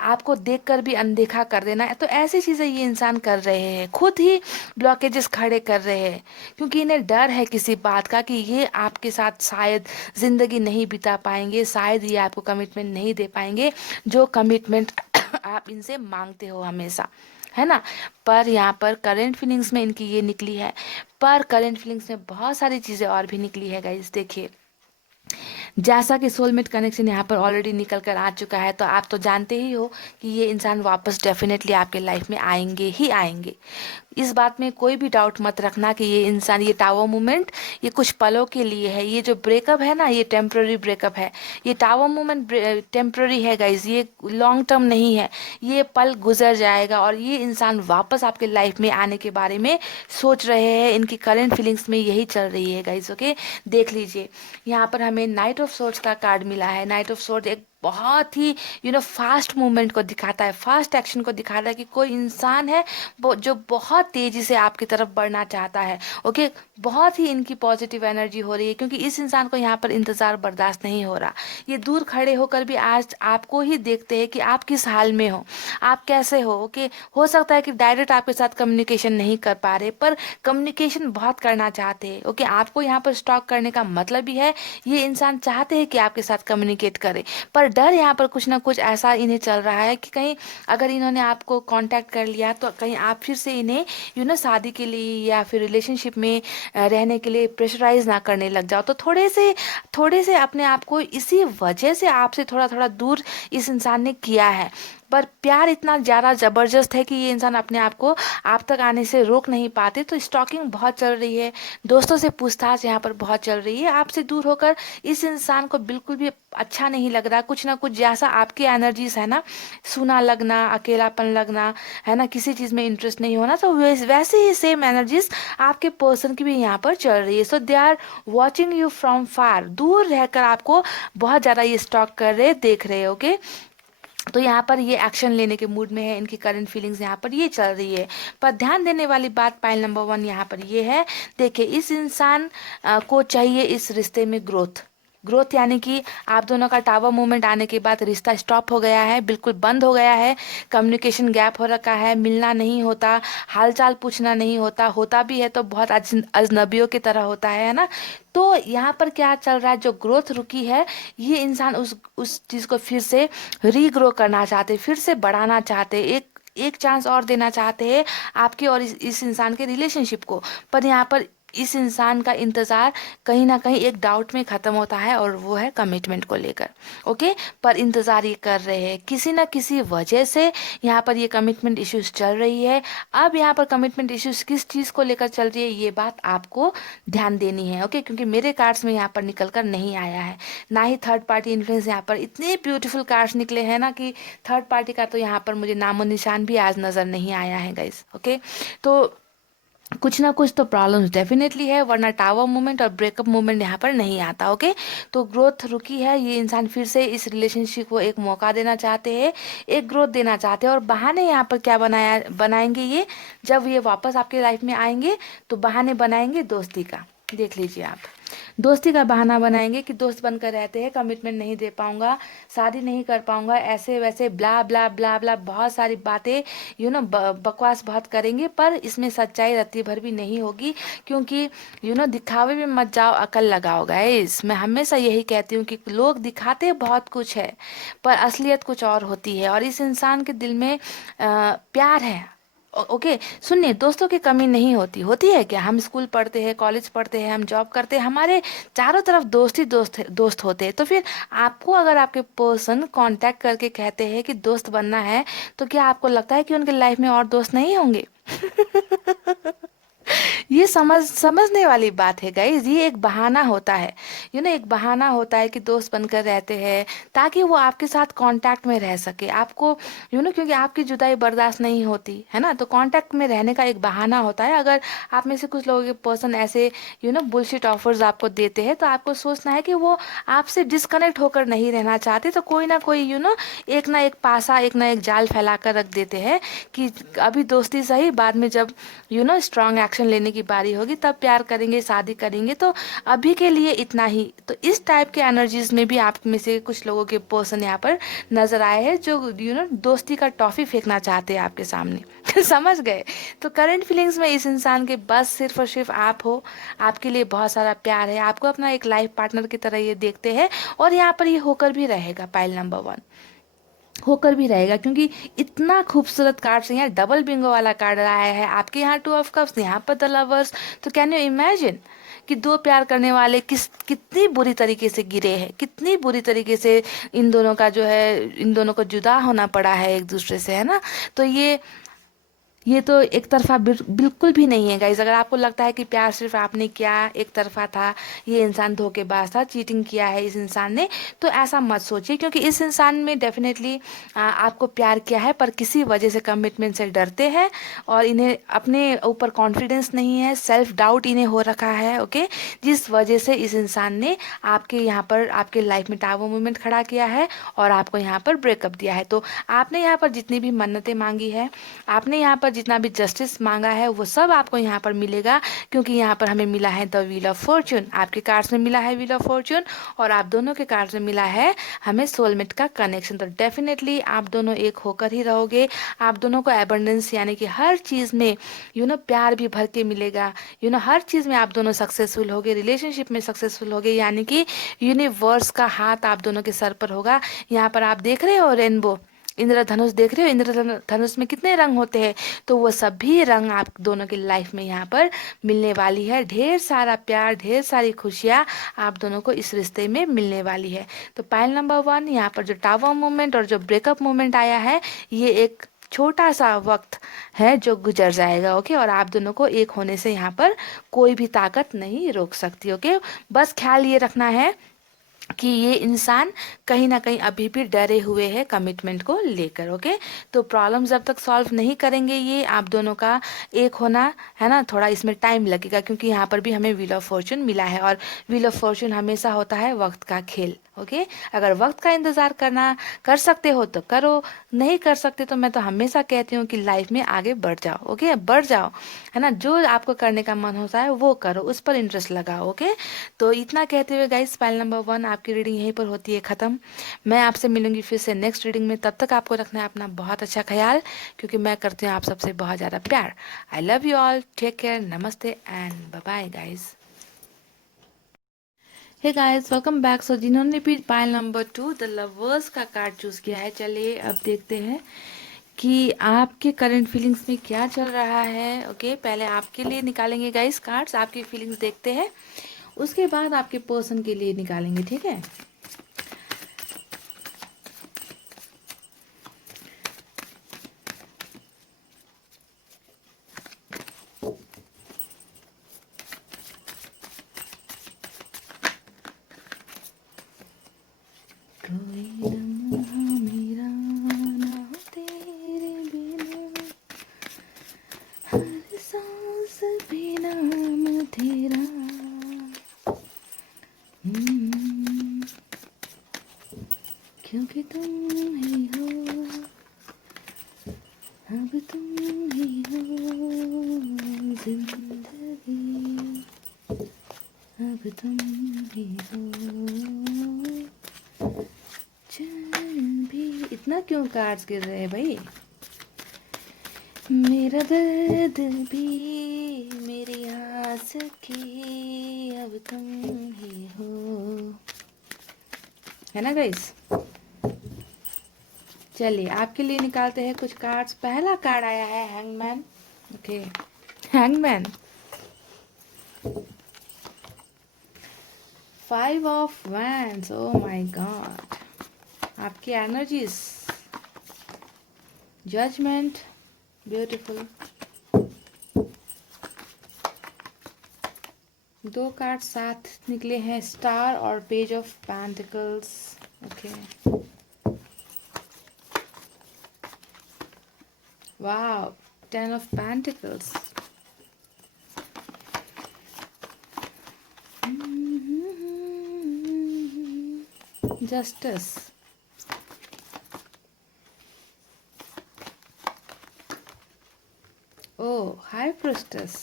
आपको देखकर भी अनदेखा कर देना। तो ऐसी चीज़ें ये इंसान कर रहे हैं, खुद ही ब्लॉकेजेस खड़े कर रहे हैं, क्योंकि इन्हें डर है किसी बात का कि ये आपके साथ शायद ज़िंदगी नहीं बिता पाएंगे, शायद ये आपको कमिटमेंट नहीं दे पाएंगे, जो कमिटमेंट आप इनसे मांगते हो हमेशा, है ना। पर यहाँ पर करंट फीलिंग्स में इनकी ये निकली है, पर करंट फीलिंग्स में बहुत सारी चीज़ें और भी निकली है गाइस। देखिए, जैसा कि सोलमेट कनेक्शन यहाँ पर ऑलरेडी निकल कर आ चुका है, तो आप तो जानते ही हो कि ये इंसान वापस डेफिनेटली आपके लाइफ में आएंगे ही आएंगे। इस बात में कोई भी डाउट मत रखना कि ये इंसान, ये टावर मोमेंट ये कुछ पलों के लिए है। ये जो ब्रेकअप है ना, ये टेम्प्ररी ब्रेकअप है, ये टावर मोमेंट टेम्प्ररी है गाइज, ये लॉन्ग टर्म नहीं है। ये पल गुजर जाएगा और ये इंसान वापस आपके लाइफ में आने के बारे में सोच रहे हैं। इनकी करंट फीलिंग्स में यही चल रही है गाइज। ओके देख लीजिए, यहाँ पर हमें नाइट ऑफ सोर्ड्स का कार्ड मिला है। नाइट ऑफ सोर्ड्स एक बहुत ही फास्ट मूवमेंट को दिखाता है, फास्ट एक्शन को दिखाता है कि कोई इंसान है जो बहुत तेज़ी से आपकी तरफ बढ़ना चाहता है। ओके बहुत ही इनकी पॉजिटिव एनर्जी हो रही है, क्योंकि इस इंसान को यहाँ पर इंतज़ार बर्दाश्त नहीं हो रहा। ये दूर खड़े होकर भी आज आपको ही देखते हैं कि आप किस हाल में हो, आप कैसे हो। ओके हो सकता है कि डायरेक्ट आपके साथ कम्युनिकेशन नहीं कर पा रहे, पर कम्युनिकेशन बहुत करना चाहते हैं। ओके आपको यहाँ पर स्टॉक करने का मतलब भी है, ये इंसान चाहते हैं कि आपके साथ कम्युनिकेट करे, पर डर यहाँ पर कुछ ना कुछ ऐसा इन्हें चल रहा है कि कहीं अगर इन्होंने आपको कांटेक्ट कर लिया तो कहीं आप फिर से इन्हें शादी के लिए या फिर रिलेशनशिप में रहने के लिए प्रेशराइज ना करने लग जाओ। तो थोड़े से अपने आप को इसी वजह से आपसे थोड़ा थोड़ा दूर इस इंसान ने किया है। पर प्यार इतना ज़्यादा ज़बरदस्त है कि ये इंसान अपने आप को आप तक आने से रोक नहीं पाते। तो स्टॉकिंग बहुत चल रही है, दोस्तों से पूछताछ यहाँ पर बहुत चल रही है। आपसे दूर होकर इस इंसान को बिल्कुल भी अच्छा नहीं लग रहा। कुछ ना कुछ जैसा आपकी एनर्जीज है ना, सूना लगना, अकेलापन लगना, है ना, किसी चीज़ में इंटरेस्ट नहीं होना, तो वैसे ही सेम एनर्जीज आपके पर्सन की भी यहाँ पर चल रही है। So they are watching you from far, दूर रहकर आपको बहुत ज़्यादा ये स्टॉक कर रहे, देख रहे। ओके तो यहाँ पर ये एक्शन लेने के मूड में है, इनकी करंट फीलिंग्स यहाँ पर ये चल रही है। पर ध्यान देने वाली बात पाइल नंबर 1 यहाँ पर ये है, देखिए इस इंसान को चाहिए इस रिश्ते में ग्रोथ। ग्रोथ यानी कि आप दोनों का टावर मूवमेंट आने के बाद रिश्ता स्टॉप हो गया है, बिल्कुल बंद हो गया है, कम्युनिकेशन गैप हो रखा है, मिलना नहीं होता, हालचाल पूछना नहीं होता, होता भी है तो बहुत अजनबियों की तरह होता है ना। तो यहाँ पर क्या चल रहा है, जो ग्रोथ रुकी है, ये इंसान उस चीज़ को फिर से रीग्रो करना चाहते, फिर से बढ़ाना चाहते, एक चांस और देना चाहते हैं आपके और इस इंसान के रिलेशनशिप को। पर यहाँ पर इस इंसान का इंतज़ार कहीं ना कहीं एक डाउट में ख़त्म होता है, और वो है कमिटमेंट को लेकर। ओके, पर इंतज़ार ये कर रहे हैं किसी ना किसी वजह से, यहाँ पर ये कमिटमेंट इश्यूज चल रही है। अब यहाँ पर कमिटमेंट इश्यूज किस चीज़ को लेकर चल रही है, ये बात आपको ध्यान देनी है। ओके, क्योंकि मेरे कार्ड्स में यहाँ पर निकल कर नहीं आया है, ना ही थर्ड पार्टी इन्फ्लुएंस। यहाँ पर इतने ब्यूटीफुल कार्ड्स निकले हैं ना कि थर्ड पार्टी का तो यहाँ पर मुझे नामो निशान भी आज नज़र नहीं आया है गाइस। ओके, तो कुछ ना कुछ तो प्रॉब्लम्स डेफिनेटली है, वरना टावर मूवमेंट और ब्रेकअप मूवमेंट यहाँ पर नहीं आता। ओके, तो ग्रोथ रुकी है, ये इंसान फिर से इस रिलेशनशिप को एक मौका देना चाहते हैं, एक ग्रोथ देना चाहते हैं। और बहाने यहाँ पर क्या बनाएंगे ये, जब ये वापस आपके लाइफ में आएंगे तो बहाने बनाएंगे दोस्ती का। देख लीजिए आप, दोस्ती का बहाना बनाएंगे कि दोस्त बनकर रहते हैं, कमिटमेंट नहीं दे पाऊंगा, शादी नहीं कर पाऊंगा, ऐसे वैसे ब्ला ब्ला ब्ला ब्ला, बहुत सारी बातें बकवास बहुत करेंगे, पर इसमें सच्चाई रत्ती भर भी नहीं होगी। क्योंकि दिखावे में मत जाओ, अकल लगाओ गाइस। मैं हमेशा यही कहती हूँ कि लोग दिखाते बहुत कुछ है, पर असलियत कुछ और होती है। और इस इंसान के दिल में प्यार है। ओके, सुनिए, दोस्तों की कमी नहीं होती, होती है क्या? हम स्कूल पढ़ते हैं, कॉलेज पढ़ते हैं, हम जॉब करते हैं, हमारे चारों तरफ दोस्त ही दोस्त होते हैं। तो फिर आपको अगर आपके पर्सन कांटेक्ट करके कहते हैं कि दोस्त बनना है, तो क्या आपको लगता है कि उनके लाइफ में और दोस्त नहीं होंगे? ये समझने वाली बात है गाइज। ये एक बहाना होता है, एक बहाना होता है कि दोस्त बनकर रहते हैं ताकि वो आपके साथ कांटेक्ट में रह सके, आपको क्योंकि आपकी जुदाई बर्दाश्त नहीं होती है ना, तो कांटेक्ट में रहने का एक बहाना होता है। अगर आप में से कुछ लोगों के पर्सन ऐसे बुलशिट ऑफर्स आपको देते हैं, तो आपको सोचना है कि वो आपसे डिस्कनेक्ट होकर नहीं रहना चाहते, तो कोई ना कोई एक ना एक पासा, एक ना एक जाल फैला कर रख देते हैं कि अभी दोस्ती सही, बाद में जब स्ट्रांग एक्शन लेने की बारी होगी तब प्यार करेंगे, शादी करेंगे, तो अभी के लिए इतना ही। तो इस टाइप के एनर्जीज में भी आप में से कुछ लोगों के पर्सन यहाँ पर नजर आए हैं, जो दोस्ती का टॉफी फेंकना चाहते हैं आपके सामने। समझ गए? तो करंट फीलिंग्स में इस इंसान के बस सिर्फ और सिर्फ आप हो, आपके लिए बहुत सारा प्यार है, आपको अपना एक लाइफ पार्टनर की तरह ये देखते हैं, और यहाँ पर ये होकर भी रहेगा। पाइल नंबर 1 होकर भी रहेगा, क्योंकि इतना खूबसूरत कार्ड से यहाँ डबल बिंगो वाला कार्ड आया है, आपके यहाँ 2 ऑफ कप्स, यहाँ पर द लवर्स। तो कैन यू इमेजिन कि दो प्यार करने वाले कितनी बुरी तरीके से गिरे हैं, कितनी बुरी तरीके से इन दोनों का जो है, इन दोनों को जुदा होना पड़ा है एक दूसरे से, है ना। तो ये तो एक तरफा बिल्कुल भी नहीं है गाइज। अगर आपको लगता है कि प्यार सिर्फ आपने किया, एक तरफा था, ये इंसान धोखेबाज था, चीटिंग किया है इस इंसान ने, तो ऐसा मत सोचिए, क्योंकि इस इंसान में डेफिनेटली आपको प्यार किया है, पर किसी वजह से कमिटमेंट से डरते हैं, और इन्हें अपने ऊपर कॉन्फिडेंस नहीं है, सेल्फ डाउट इन्हें हो रखा है। ओके, जिस वजह से इस इंसान ने आपके यहाँ पर, आपके लाइफ में टावर मूवमेंट खड़ा किया है, और आपको यहाँ पर ब्रेकअप दिया है। तो आपने यहाँ पर जितनी भी मन्नतें मांगी है, आपने यहाँ पर जितना भी जस्टिस मांगा है, वो सब आपको यहाँ पर मिलेगा, क्योंकि यहाँ पर हमें मिला है द व्हील ऑफ फॉर्च्यून। आपके कार्ड्स में मिला है व्हील ऑफ फॉर्च्यून, और आप दोनों के कार्ड्स में मिला है हमें सोलमेट का कनेक्शन। तो डेफिनेटली आप दोनों एक होकर ही रहोगे, आप दोनों को एबंडेंस यानी कि हर चीज़ में प्यार भी भर के मिलेगा, हर चीज़ में आप दोनों सक्सेसफुल होगे, रिलेशनशिप में सक्सेसफुल होगे, यानी कि यूनिवर्स का हाथ आप दोनों के सर पर होगा। यहाँ पर आप देख रहे हो रेनबो, इंद्रधनुष देख रहे हो, इंद्रधनुष में कितने रंग होते हैं, तो वो सभी रंग आप दोनों की लाइफ में यहाँ पर मिलने वाली है। ढेर सारा प्यार, ढेर सारी खुशियाँ आप दोनों को इस रिश्ते में मिलने वाली है। तो पाइल नंबर 1, यहाँ पर जो टावर मूवमेंट और जो ब्रेकअप मूवमेंट आया है, ये एक छोटा सा वक्त है जो गुजर जाएगा। ओके, और आप दोनों को एक होने से यहाँ पर कोई भी ताकत नहीं रोक सकती। ओके, बस ख्याल ये रखना है कि ये इंसान कहीं ना कहीं अभी भी डरे हुए हैं कमिटमेंट को लेकर। ओके, तो प्रॉब्लम जब तक सॉल्व नहीं करेंगे ये आप दोनों का एक होना, है ना, थोड़ा इसमें टाइम लगेगा, क्योंकि यहाँ पर भी हमें व्हील ऑफ फॉर्चून मिला है, और व्हील ऑफ फॉर्चून हमेशा होता है वक्त का खेल। ओके। अगर वक्त का इंतज़ार करना कर सकते हो तो करो, नहीं कर सकते तो मैं तो हमेशा कहती हूँ कि लाइफ में आगे बढ़ जाओ। ओके, बढ़ जाओ, है ना। जो आपको करने का मन होता है वो करो, उस पर इंटरेस्ट लगाओ। ओके, तो इतना कहते हुए गाइस, फाइल नंबर 1 आपकी रीडिंग यहीं पर होती है ख़त्म। मैं आपसे मिलूंगी फिर से नेक्स्ट रीडिंग में। तब तक आपको रखना है अपना बहुत अच्छा ख्याल, क्योंकि मैं करती हूँ आप सबसे बहुत ज़्यादा प्यार। I love you all, take care, नमस्ते and bye bye guys. Hey guys, welcome back. So जिन्होंने भी पाइल नंबर 2 द लवर्स का कार्ड चूज किया है, चलिए अब देखते हैं कि आपके करंट फीलिंग्स में क्या चल रहा है। ओके, पहले आपके लिए निकालेंगे गाइस कार्ड्स, आपकी फीलिंग्स देखते हैं, उसके बाद आपके पर्सन के लिए निकालेंगे, ठीक है। कोई लम्हा मेरा ना हो तेरे बिना, हर सांस भी नाम तेरा। हम्म, क्योंकि तुम ही हो, अब तुम ही हो जिंदगी, अब तुम ही हो चैन भी। इतना क्यों कार्ड्स गिर रहे हैं भाई। मेरा दर्द भी मेरी आस की, अब तुम ही हो, है ना गाइस। चलिए आपके लिए निकालते हैं कुछ कार्ड्स। पहला कार्ड आया है hangman. Okay, hangman, 5 of wands. Oh my God, आपकी एनर्जीज, जजमेंट, ब्यूटीफुल। दो कार्ड साथ निकले हैं, स्टार और page of pentacles. Okay, wow, 10 of pentacles. Justice, oh high priestess,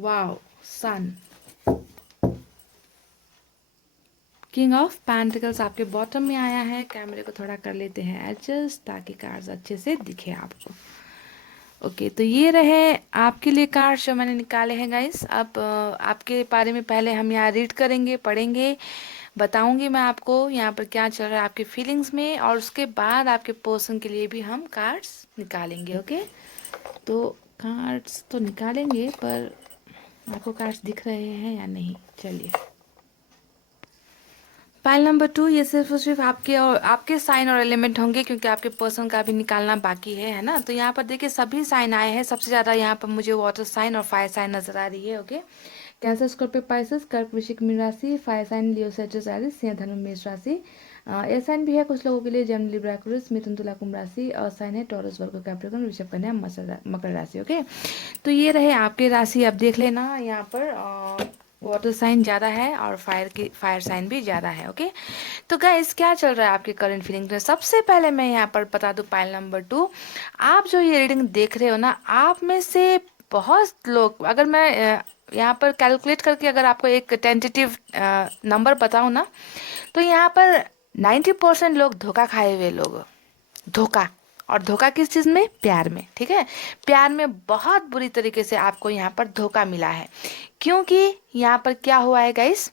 wow, sun, king of pentacles आपके बॉटम में आया है। कैमरे को थोड़ा कर लेते हैं एडजस्ट ताकि कार्ड्स अच्छे से दिखे आपको। ओके, तो ये रहे आपके लिए कार्ड जो मैंने निकाले हैं गाइस। अब आपके बारे में पहले हम यहाँ रीड करेंगे, पढ़ेंगे, बताऊंगी मैं आपको यहाँ पर क्या चल रहा है आपके फीलिंग्स में, और उसके बाद आपके पर्सन के लिए भी हम कार्ड्स निकालेंगे। ओके, तो कार्ड्स तो निकालेंगे, पर आपको कार्ड्स दिख रहे हैं या नहीं, चलिए। पाइल नंबर 2, ये सिर्फ और सिर्फ आपके और आपके साइन और एलिमेंट होंगे, क्योंकि आपके पर्सन का भी निकालना बाकी है ना। तो यहाँ पर देखिए सभी साइन आए हैं। सबसे ज़्यादा यहाँ पर मुझे वाटर साइन और फायर साइन नजर आ रही है। ओके, कैंसर, स्कॉर्पियो, पाइसेस, कर्क, वृश्चिक, मीन राशि, फायर साइन लियो, सेजिटेरियस, सिंह, धनु, मेष राशि। एयर साइन भी है कुछ लोगों के लिए, जेमिनी, लिब्रा, एक्वेरियस, मिथुन, तुला, कुंभ राशि। और साइन है टॉरस, वर्गो, कैप्रिकॉर्न, वृषभ, कन्या, मकर राशि। ओके, तो ये रहे आपके राशि। अब देख लेना यहाँ पर वाटर साइन ज़्यादा है और फायर साइन भी ज़्यादा है। ओके, तो गाइस क्या चल रहा है आपके करंट फीलिंग में। सबसे पहले मैं यहाँ पर बता दूं, पाइल नंबर 2, आप जो ये रीडिंग देख रहे हो ना, आप में से बहुत लोग, अगर मैं यहाँ पर कैलकुलेट करके अगर आपको एक टेंटेटिव नंबर बताऊँ ना, तो यहाँ पर 90% लोग धोखा खाए हुए लोग, धोखा। और धोखा किस चीज़ में, प्यार में, ठीक है। प्यार में बहुत बुरी तरीके से आपको यहाँ पर धोखा मिला है, क्योंकि यहाँ पर क्या हुआ है गाइस,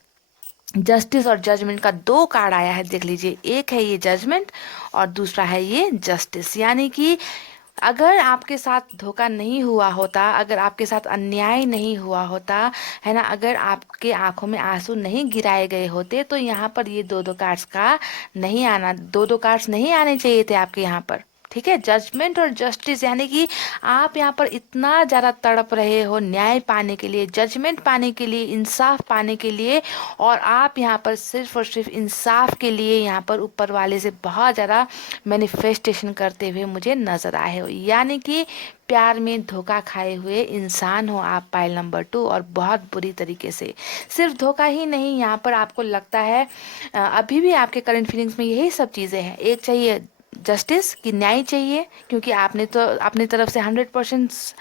जस्टिस और जजमेंट का दो कार्ड आया है, देख लीजिए। एक है ये जजमेंट और दूसरा है ये जस्टिस। यानी कि अगर आपके साथ धोखा नहीं हुआ होता, अगर आपके साथ अन्याय नहीं हुआ होता, है ना, अगर आपके आंखों में आंसू नहीं गिराए गए होते, तो यहाँ पर ये दो दो कार्ड्स का नहीं आना, दो दो कार्ड्स नहीं आने चाहिए थे आपके यहाँ पर, ठीक है। जजमेंट और जस्टिस यानी कि आप यहाँ पर इतना ज़्यादा तड़प रहे हो न्याय पाने के लिए, जजमेंट पाने के लिए, इंसाफ पाने के लिए, और आप यहाँ पर सिर्फ और सिर्फ इंसाफ के लिए यहाँ पर ऊपर वाले से बहुत ज़्यादा मैनिफेस्टेशन करते हुए मुझे नज़र आए हो। यानी कि प्यार में धोखा खाए हुए इंसान हो आप, पाइल नंबर 2, और बहुत बुरी तरीके से। सिर्फ धोखा ही नहीं, यहाँ पर आपको लगता है अभी भी आपके करंट फीलिंग्स में यही सब चीज़ें हैं। एक चाहिए जस्टिस की, न्याय चाहिए, क्योंकि आपने तो अपनी तरफ से 100%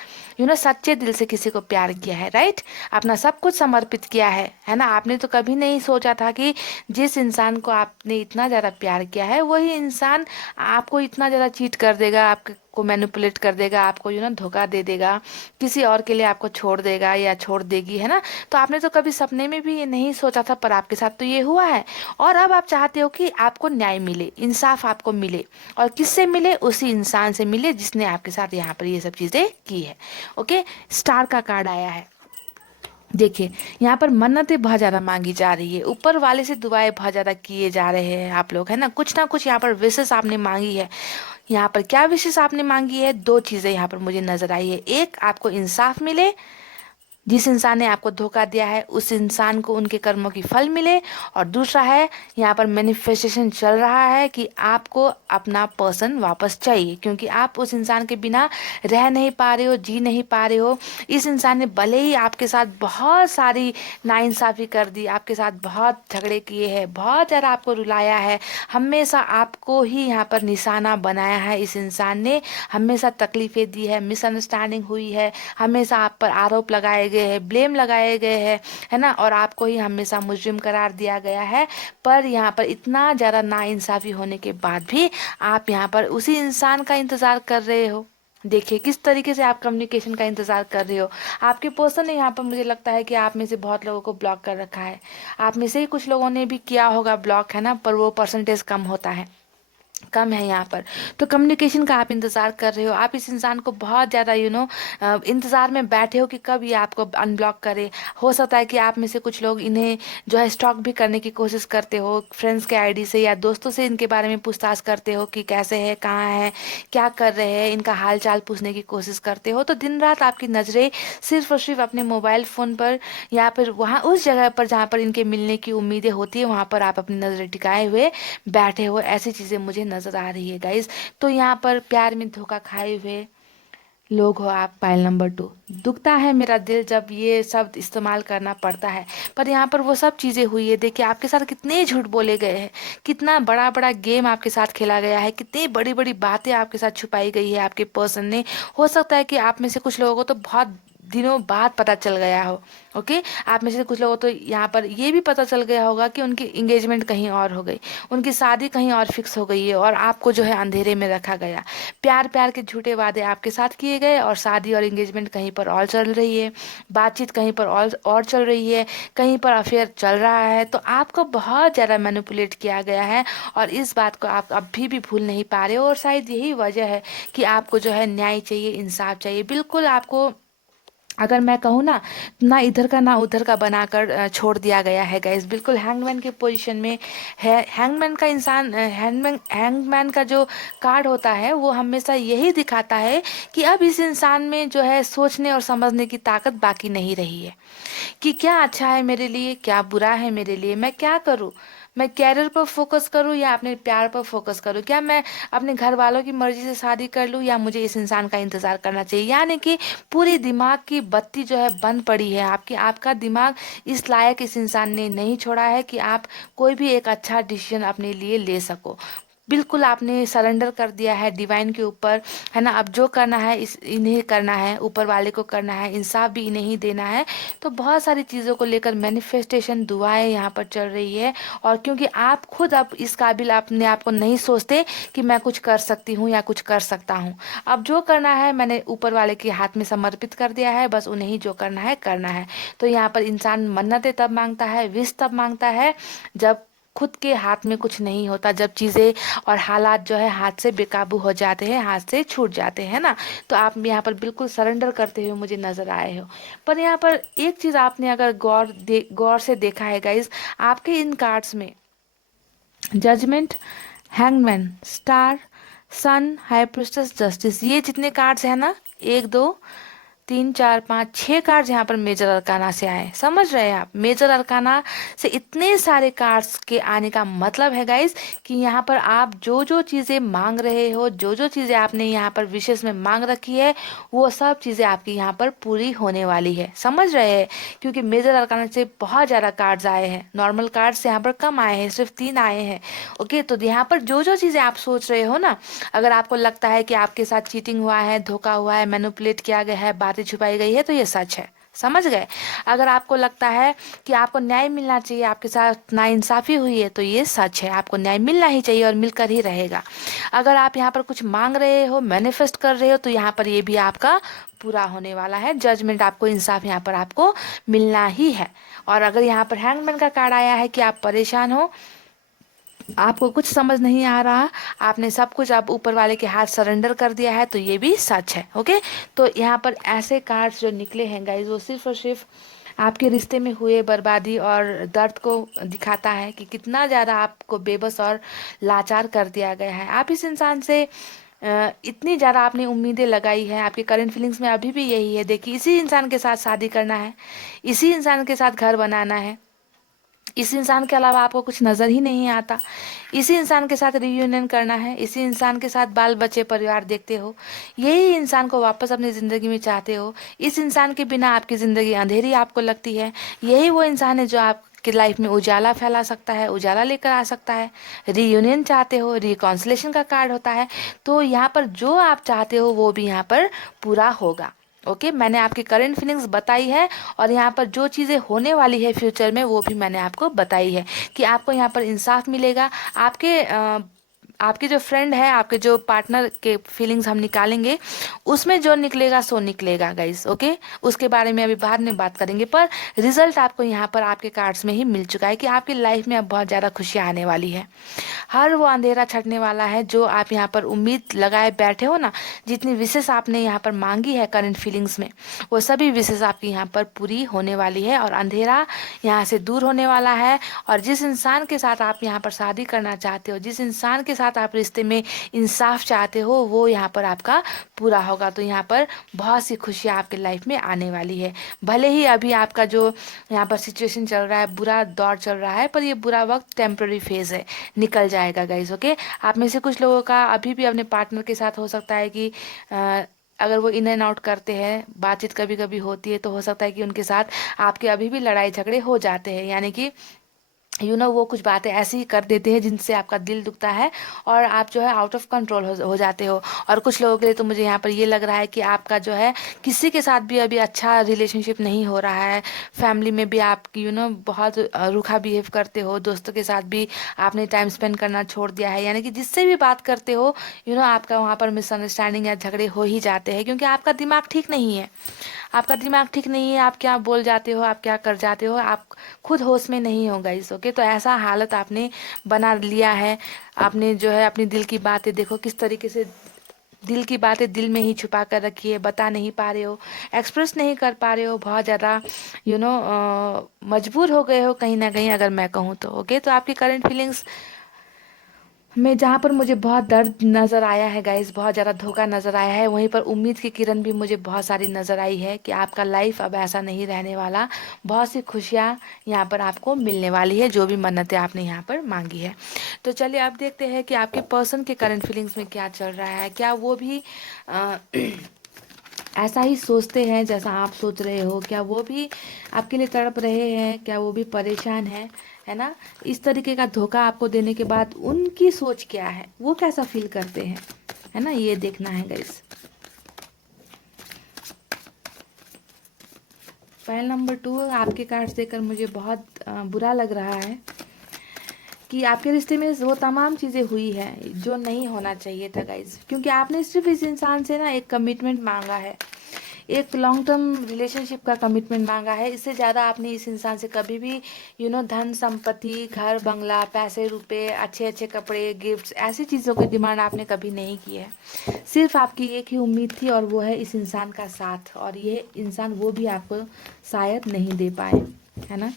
सच्चे दिल से किसी को प्यार किया है, राइट। अपना सब कुछ समर्पित किया है ना। आपने तो कभी नहीं सोचा था कि जिस इंसान को आपने इतना ज़्यादा प्यार किया है वही इंसान आपको इतना ज़्यादा चीट कर देगा, आपको मैनिपुलेट कर देगा, आपको धोखा दे देगा, किसी और के लिए आपको छोड़ देगा या छोड़ देगी, है ना। तो आपने तो कभी सपने में भी ये नहीं सोचा था, पर आपके साथ तो ये हुआ है। और अब आप चाहते हो कि आपको न्याय मिले, इंसाफ आपको मिले, और किससे मिले? उसी इंसान से मिले जिसने आपके साथ यहाँ पर ये सब चीज़ें की है। ओके, स्टार का कार्ड आया है। देखिए यहाँ पर मन्नतें बहुत ज़्यादा मांगी जा रही है, ऊपर वाले से दुआएं बहुत ज़्यादा किए जा रहे हैं आप लोग, है ना। कुछ ना कुछ यहाँ पर विशेष आपने मांगी है। यहाँ पर क्या विशेष आपने मांगी है? दो चीज़ें यहाँ पर मुझे नजर आई है। एक, आपको इंसाफ मिले, जिस इंसान ने आपको धोखा दिया है उस इंसान को उनके कर्मों की फल मिले। और दूसरा है, यहाँ पर मैनिफेस्टेशन चल रहा है कि आपको अपना पर्सन वापस चाहिए, क्योंकि आप उस इंसान के बिना रह नहीं पा रहे हो, जी नहीं पा रहे हो। इस इंसान ने भले ही आपके साथ बहुत सारी नाइंसाफ़ी कर दी, आपके साथ बहुत झगड़े किए हैं, बहुत ज़्यादा आपको रुलाया है, हमेशा आपको ही यहाँ पर निशाना बनाया है। इस इंसान ने हमेशा तकलीफ़ें दी है, मिसअंडरस्टैंडिंग हुई है, हमेशा आप पर आरोप लगाए गए हैं, ब्लेम लगाए गए हैं, है ना, और आपको ही हमेशा मुजरिम करार दिया गया है। पर यहाँ पर इतना ज़्यादा नाइंसाफ़ी होने के बाद भी आप यहाँ पर उसी इंसान का इंतज़ार कर रहे हो। देखिए किस तरीके से आप कम्युनिकेशन का इंतज़ार कर रहे हो। आपके पर्सन ने यहाँ पर, मुझे लगता है कि आप में से बहुत लोगों को ब्लॉक कर रखा है, आप में से ही कुछ लोगों ने भी किया होगा ब्लॉक, है ना, पर वो परसेंटेज कम होता है, कम है यहाँ पर। तो कम्युनिकेशन का आप इंतज़ार कर रहे हो, आप इस इंसान को बहुत ज़्यादा इंतज़ार में बैठे हो कि कब ये आपको अनब्लॉक करे। हो सकता है कि आप में से कुछ लोग इन्हें जो है स्टॉक भी करने की कोशिश करते हो, फ्रेंड्स के आईडी से या दोस्तों से इनके बारे में पूछताछ करते हो कि कैसे है, कहाँ है, क्या कर रहे हैं, इनका हाल चाल पूछने की कोशिश करते हो। तो दिन रात आपकी नज़रें सिर्फ और सिर्फ अपने मोबाइल फ़ोन पर या फिर वहाँ उस जगह पर जहाँ पर इनके मिलने की उम्मीदें होती है, वहाँ पर आप अपनी नज़रें टिकाए हुए बैठे हो। ऐसी चीज़ें मुझे नज़र आ रही है गाइज। तो यहाँ पर प्यार में धोखा खाए हुए लोग हो आप, पाइल नंबर 2। दुखता है मेरा दिल जब ये शब्द इस्तेमाल करना पड़ता है, पर यहाँ पर वो सब चीज़ें हुई है। देखिए आपके साथ कितने झूठ बोले गए हैं, कितना बड़ा बड़ा गेम आपके साथ खेला गया है, कितनी बड़ी बड़ी बातें आपके साथ छुपाई गई है आपके पर्सन ने। हो सकता है कि आप में से कुछ लोगों को तो बहुत दिनों बाद पता चल गया हो। ओके, आप में से कुछ लोगों तो यहाँ पर ये भी पता चल गया होगा कि उनकी इंगेजमेंट कहीं और हो गई, उनकी शादी कहीं और फिक्स हो गई है, और आपको जो है अंधेरे में रखा गया। प्यार प्यार के झूठे वादे आपके साथ किए गए, और शादी और इंगेजमेंट कहीं पर और चल रही है, बातचीत कहीं पर और चल रही है, कहीं पर अफेयर चल रहा है। तो आपको बहुत ज़्यादा मैनिपुलेट किया गया है, और इस बात को आप अभी भी भूल नहीं पा रहे हो। और शायद यही वजह है कि आपको जो है न्याय चाहिए, इंसाफ चाहिए। बिल्कुल आपको, अगर मैं कहूँ ना इधर का ना उधर का बनाकर छोड़ दिया गया है गाइस। बिल्कुल हैंगमैन की पोजीशन में है। हैंगमैन का इंसान, हैंगमैन का जो कार्ड होता है वो हमेशा यही दिखाता है कि अब इस इंसान में जो है सोचने और समझने की ताकत बाकी नहीं रही है कि क्या अच्छा है मेरे लिए, क्या बुरा है मेरे लिए, मैं क्या करूँ, मैं कैरियर पर फोकस करूँ या अपने प्यार पर फोकस करूँ, क्या मैं अपने घर वालों की मर्जी से शादी कर लूँ या मुझे इस इंसान का इंतज़ार करना चाहिए। यानी कि पूरी दिमाग की बत्ती जो है बंद पड़ी है आपकी, आपका दिमाग इस लायक इस इंसान ने नहीं छोड़ा है कि आप कोई भी एक अच्छा डिसीजन अपने लिए ले सको। बिल्कुल आपने सरेंडर कर दिया है डिवाइन के ऊपर, है ना। अब जो करना है इन्हें करना है, ऊपर वाले को करना है, इंसाफ भी इन्हें ही देना है। तो बहुत सारी चीज़ों को लेकर मैनिफेस्टेशन दुआएं यहाँ पर चल रही है। और क्योंकि आप खुद अब इस काबिल अपने आप को नहीं सोचते कि मैं कुछ कर सकती हूँ या कुछ कर सकता हूँ। अब जो करना है मैंने ऊपर वाले के हाथ में समर्पित कर दिया है, बस उन्हें ही जो करना है करना है। तो यहाँ पर इंसान मन्नतें तब मांगता है, विश तब मांगता है जब खुद के हाथ में कुछ नहीं होता, जब चीज़ें और हालात जो है हाथ से बेकाबू हो जाते हैं, हाथ से छूट जाते हैं ना। तो आप यहाँ पर बिल्कुल सरेंडर करते हुए मुझे नज़र आए हो। पर यहाँ पर एक चीज़ आपने अगर गौर से देखा है गाइज, आपके इन कार्ड्स में जजमेंट, हैंगमैन, स्टार, सन, हाई प्रिस्टेस, जस्टिस, ये जितने कार्ड्स हैं ना, 1 2 3 4 5 6 कार्ड्स यहाँ पर मेजर अरकाना से आए। समझ रहे हैं आप? मेजर अरकाना से इतने सारे कार्ड्स के आने का मतलब है गाइस कि यहाँ पर आप जो जो चीज़ें मांग रहे हो, जो जो चीज़ें आपने यहाँ पर विशेष में मांग रखी है, वो सब चीज़ें आपकी यहाँ पर पूरी होने वाली है। समझ रहे हैं? क्योंकि मेजर अरकाना से बहुत ज़्यादा कार्ड्स आए हैं, नॉर्मल कार्ड्स यहाँ पर कम आए हैं, सिर्फ 3 आए हैं। ओके, तो यहाँ पर जो जो चीज़ें आप सोच रहे हो ना, अगर आपको लगता है कि आपके साथ चीटिंग हुआ है, धोखा हुआ है, मैनिपुलेट किया गया है, बातें छुपाई गई है, तो ये सच है। समझ गए? अगर आपको लगता है कि आपको न्याय मिलना चाहिए, आपके साथ नाइंसाफी हुई है, तो ये सच है, आपको न्याय मिलना ही चाहिए और मिलकर ही रहेगा। अगर आप यहाँ पर कुछ मांग रहे हो, मैनिफेस्ट कर रहे हो, तो यहाँ पर ये भी आपका पूरा होने वाला है। जजमेंट, आपको इंसाफ यहाँ पर आपको मिलना ही है। और अगर यहाँ पर हैंगमैन का कार्ड आया है कि आप परेशान हो, आपको कुछ समझ नहीं आ रहा, आपने सब कुछ आप ऊपर वाले के हाथ सरेंडर कर दिया है, तो ये भी सच है। ओके, तो यहाँ पर ऐसे कार्ड्स जो निकले हैं गाइज, वो सिर्फ और सिर्फ आपके रिश्ते में हुए बर्बादी और दर्द को दिखाता है कि कितना ज़्यादा आपको बेबस और लाचार कर दिया गया है। आप इस इंसान से इतनी ज़्यादा आपने उम्मीदें लगाई है, आपके करंट फीलिंग्स में अभी भी यही है। देखिए, इसी इंसान के साथ शादी करना है, इसी इंसान के साथ घर बनाना है, इस इंसान के अलावा आपको कुछ नज़र ही नहीं आता। इसी इंसान के साथ रियूनियन करना है, इसी इंसान के साथ बाल बच्चे परिवार देखते हो, यही इंसान को वापस अपनी ज़िंदगी में चाहते हो। इस इंसान के बिना आपकी ज़िंदगी अंधेरी आपको लगती है। यही वो इंसान है जो आपकी लाइफ में उजाला फैला सकता है, उजाला लेकर आ सकता है। रियूनियन चाहते हो, रिकॉन्सिलेशन का कार्ड होता है। तो यहाँ पर जो आप चाहते हो वो भी यहाँ पर पूरा होगा। ओके, मैंने आपकी करंट फीलिंग्स बताई है, और यहाँ पर जो चीज़ें होने वाली है फ्यूचर में वो भी मैंने आपको बताई है कि आपको यहाँ पर इंसाफ मिलेगा। आपके जो फ्रेंड है, आपके जो पार्टनर के फीलिंग्स हम निकालेंगे, उसमें जो निकलेगा सो निकलेगा गाइस। ओके, उसके बारे में अभी बाद में बात करेंगे, पर रिजल्ट आपको यहाँ पर आपके कार्ड्स में ही मिल चुका है कि आपकी लाइफ में अब बहुत ज़्यादा खुशियाँ आने वाली है। हर वो अंधेरा छटने वाला है जो आप यहाँ पर उम्मीद लगाए बैठे हो ना, जितनी विशेष आपने यहाँ पर मांगी है करंट फीलिंग्स में, वो सभी विशेष आपकी यहाँ पर पूरी होने वाली है और अंधेरा यहाँ से दूर होने वाला है। और जिस इंसान के साथ आप यहाँ पर शादी करना चाहते हो, जिस इंसान के साथ आप रिश्ते में इंसाफ चाहते हो, वो यहाँ पर आपका पूरा होगा। तो यहाँ पर बहुत सी खुशियाँ आपके लाइफ में आने वाली है। भले ही अभी आपका जो यहाँ पर सिचुएशन चल रहा है, बुरा दौर चल रहा है, पर ये बुरा वक्त टेम्प्रेरी फेज है, निकल जाएगा गाइज। ओके, आप में से कुछ लोगों का अभी भी अपने पार्टनर के साथ हो सकता है कि अगर वो इन एंड आउट करते हैं, बातचीत कभी कभी होती है, तो हो सकता है कि उनके साथ आपके अभी भी लड़ाई झगड़े हो जाते हैं, यानी कि वो कुछ बातें ऐसी ही कर देते हैं जिनसे आपका दिल दुखता है और आप जो है आउट ऑफ कंट्रोल हो जाते हो। और कुछ लोगों के लिए तो मुझे यहाँ पर ये लग रहा है कि आपका जो है किसी के साथ भी अभी अच्छा रिलेशनशिप नहीं हो रहा है। फैमिली में भी आप बहुत रूखा बिहेव करते हो, दोस्तों के साथ भी आपने टाइम स्पेंड करना छोड़ दिया है, यानी कि जिससे भी बात करते हो आपका वहाँ पर मिसअंडरस्टैंडिंग या झगड़े हो ही जाते हैं, क्योंकि आपका दिमाग ठीक नहीं है। आपका दिमाग ठीक नहीं है, आप क्या बोल जाते हो, आप क्या कर जाते हो, आप खुद होश में नहीं हो गाइस। ओके, तो ऐसा हालत आपने बना लिया है। आपने जो है अपनी दिल की बातें, देखो किस तरीके से दिल की बातें दिल में ही छुपा कर रखी है, बता नहीं पा रहे हो, एक्सप्रेस नहीं कर पा रहे हो, बहुत ज़्यादा मजबूर हो गए हो कहीं ना कहीं, अगर मैं कहूँ तो। ओके, तो आपकी करंट फीलिंग्स में जहाँ पर मुझे बहुत दर्द नज़र आया है गाइस, बहुत ज़्यादा धोखा नज़र आया है, वहीं पर उम्मीद की किरण भी मुझे बहुत सारी नज़र आई है कि आपका लाइफ अब ऐसा नहीं रहने वाला। बहुत सी खुशियाँ यहाँ पर आपको मिलने वाली है, जो भी मन्नतें आपने यहाँ पर मांगी है। तो चलिए अब देखते हैं कि आपके पर्सन के करंट फीलिंग्स में क्या चल रहा है। क्या वो भी अ, ऐसा ही सोचते हैं जैसा आप सोच रहे हो? क्या वो भी आपके लिए तड़प रहे हैं? क्या वो भी परेशान है ना? इस तरीके का धोखा आपको देने के बाद उनकी सोच क्या है, वो कैसा फील करते हैं, है ना? ये देखना है गाइस। फाइल नंबर 2, आपके कार्ड्स देखकर मुझे बहुत बुरा लग रहा है कि आपके रिश्ते में वो तमाम चीज़ें हुई है जो नहीं होना चाहिए था गाइज, क्योंकि आपने सिर्फ इस इंसान से ना एक कमिटमेंट मांगा है, एक लॉन्ग टर्म रिलेशनशिप का कमिटमेंट मांगा है। इससे ज़्यादा आपने इस इंसान से कभी भी धन संपत्ति, घर बंगला, पैसे रुपए, अच्छे अच्छे कपड़े, गिफ्ट्स, ऐसी चीज़ों की डिमांड आपने कभी नहीं की है। सिर्फ आपकी एक ही उम्मीद थी और वो है इस इंसान का साथ, और ये इंसान वो भी आपको शायद नहीं दे पाए, है ना?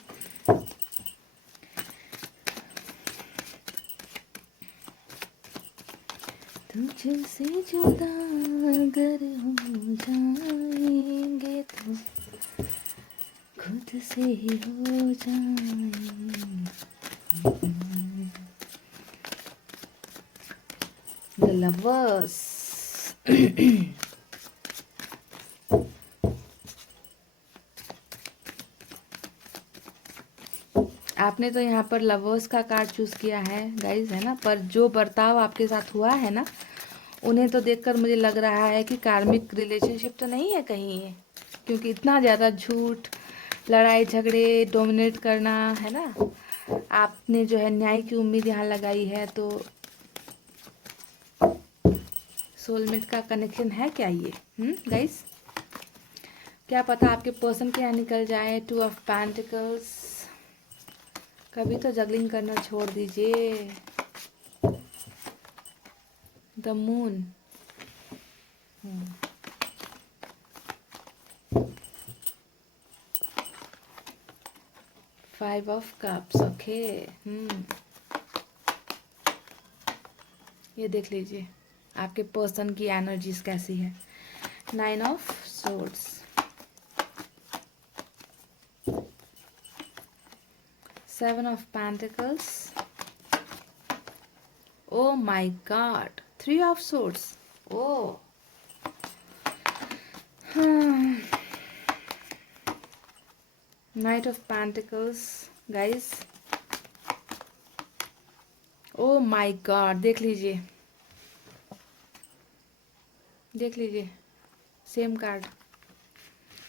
तुझसे जुदा अगर हो जाएंगे तो खुद से ही हो जाएंगे। The Lovers। आपने तो यहाँ पर लवर्स का कार्ड चूज किया है गाइज, है ना। पर जो बर्ताव आपके साथ हुआ है ना, उन्हें तो देखकर मुझे लग रहा है कि कार्मिक रिलेशनशिप तो नहीं है कहीं ये, क्योंकि इतना ज़्यादा झूठ, लड़ाई झगड़े, डोमिनेट करना, है ना। आपने जो है न्याय की उम्मीद यहाँ लगाई है, तो सोलमेट का कनेक्शन है क्या ये गाइस? क्या पता आपके पर्सन के यहाँ निकल जाए 2 ऑफ पेंटिकल्स। कभी तो जगलिंग करना छोड़ दीजिए। The moon. 5 of cups. Okay. ये देख लीजिए आपके पर्सन की एनर्जीज कैसी है। 9 of swords. 7 of pentacles. Oh my God, 3 of swords. Oh knight of pentacles guys. Oh my God, देख लीजिए, देख लीजिए सेम कार्ड।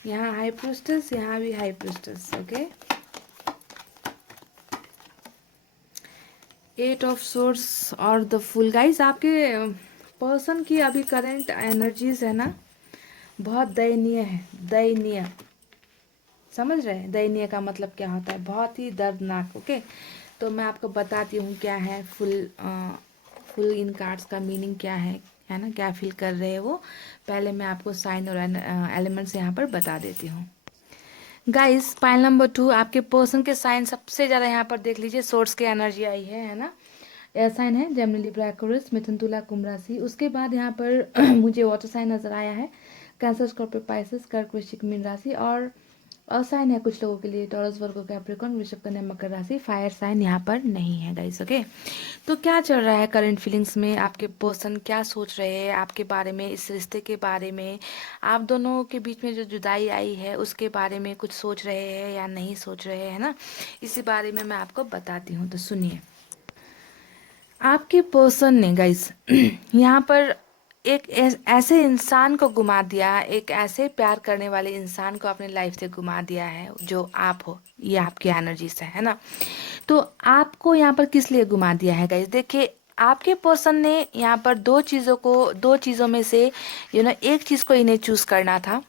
यहाँ हाई प्रीस्टेस, यहाँ भी high priestess. Okay. 8 of swords और द फुल। गाइस आपके पर्सन की अभी करंट एनर्जीज है ना, बहुत दयनीय है। दयनीय, समझ रहे हैं? दयनीय का मतलब क्या होता है? बहुत ही दर्दनाक। ओके, तो मैं आपको बताती हूँ क्या है फुल इन कार्ड्स का मीनिंग क्या है ना, क्या फील कर रहे हैं वो। पहले मैं आपको साइन और एलिमेंट्स यहाँ पर बता देती हूँ। गाइस पाइल नंबर 2, आपके पर्सन के साइन सबसे ज़्यादा यहाँ पर देख लीजिए सोर्स की एनर्जी आई है ना। एयर साइन है जेमिनी, लिब्रा, एक्वेरियस, मिथुन, तुला, कुंभ राशि। उसके बाद यहाँ पर मुझे वाटर साइन नजर आया है, कैंसर, स्कॉर्पियो, पाइसेस, कर्क, वृश्चिक, मीन राशि। और साइन है कुछ लोगों के लिए टॉरस, वर्गो, कैप्रिकॉर्न, वृषभ, कन्या, मकर राशि। फायर साइन यहाँ पर नहीं है गाइस। ओके, तो क्या चल रहा है करंट फीलिंग्स में? आपके पर्सन क्या सोच रहे हैं आपके बारे में, इस रिश्ते के बारे में? आप दोनों के बीच में जो जुदाई आई है उसके बारे में कुछ सोच रहे हैं या नहीं सोच रहे हैं ना, इसी बारे में मैं आपको बताती हूँ, तो सुनिए। आपके पर्सन ने गाइस यहाँ पर एक ऐसे इंसान को गुमा दिया, एक ऐसे प्यार करने वाले इंसान को अपने लाइफ से गुमा दिया है जो आप हो। ये आपकी एनर्जी से है ना। तो आपको यहाँ पर किस लिए गुमा दिया है गाइस? देखिए आपके पर्सन ने यहाँ पर दो चीज़ों में से एक चीज़ को इन्हें चूज करना था,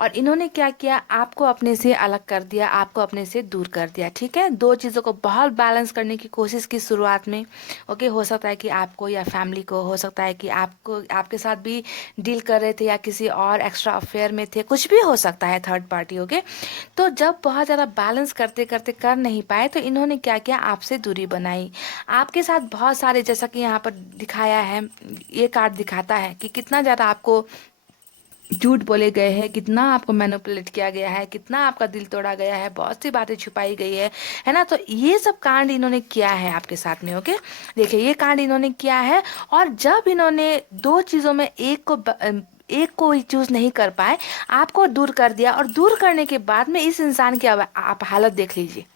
और इन्होंने क्या किया, आपको अपने से अलग कर दिया, आपको अपने से दूर कर दिया। ठीक है, दो चीज़ों को बहुत बैलेंस करने की कोशिश की शुरुआत में। ओके, हो सकता है कि आपको या फैमिली को, हो सकता है कि आपको, आपके साथ भी डील कर रहे थे या किसी और एक्स्ट्रा अफेयर में थे, कुछ भी हो सकता है, थर्ड पार्टी। ओके, तो जब बहुत ज़्यादा बैलेंस करते करते कर नहीं पाए तो इन्होंने क्या किया, आपसे दूरी बनाई। आपके साथ बहुत सारे, जैसा कि यहाँ पर दिखाया है, ये कार्ड दिखाता है कि कितना ज़्यादा आपको झूठ बोले गए हैं, कितना आपको मैनिपुलेट किया गया है, कितना आपका दिल तोड़ा गया है, बहुत सी बातें छुपाई गई है ना। तो ये सब कांड इन्होंने किया है आपके साथ में। ओके, देखिए ये कांड इन्होंने किया है, और जब इन्होंने दो चीज़ों में एक को चूज नहीं कर पाए, आपको दूर कर दिया, और दूर करने के बाद में इस इंसान की आप हालत देख लीजिए,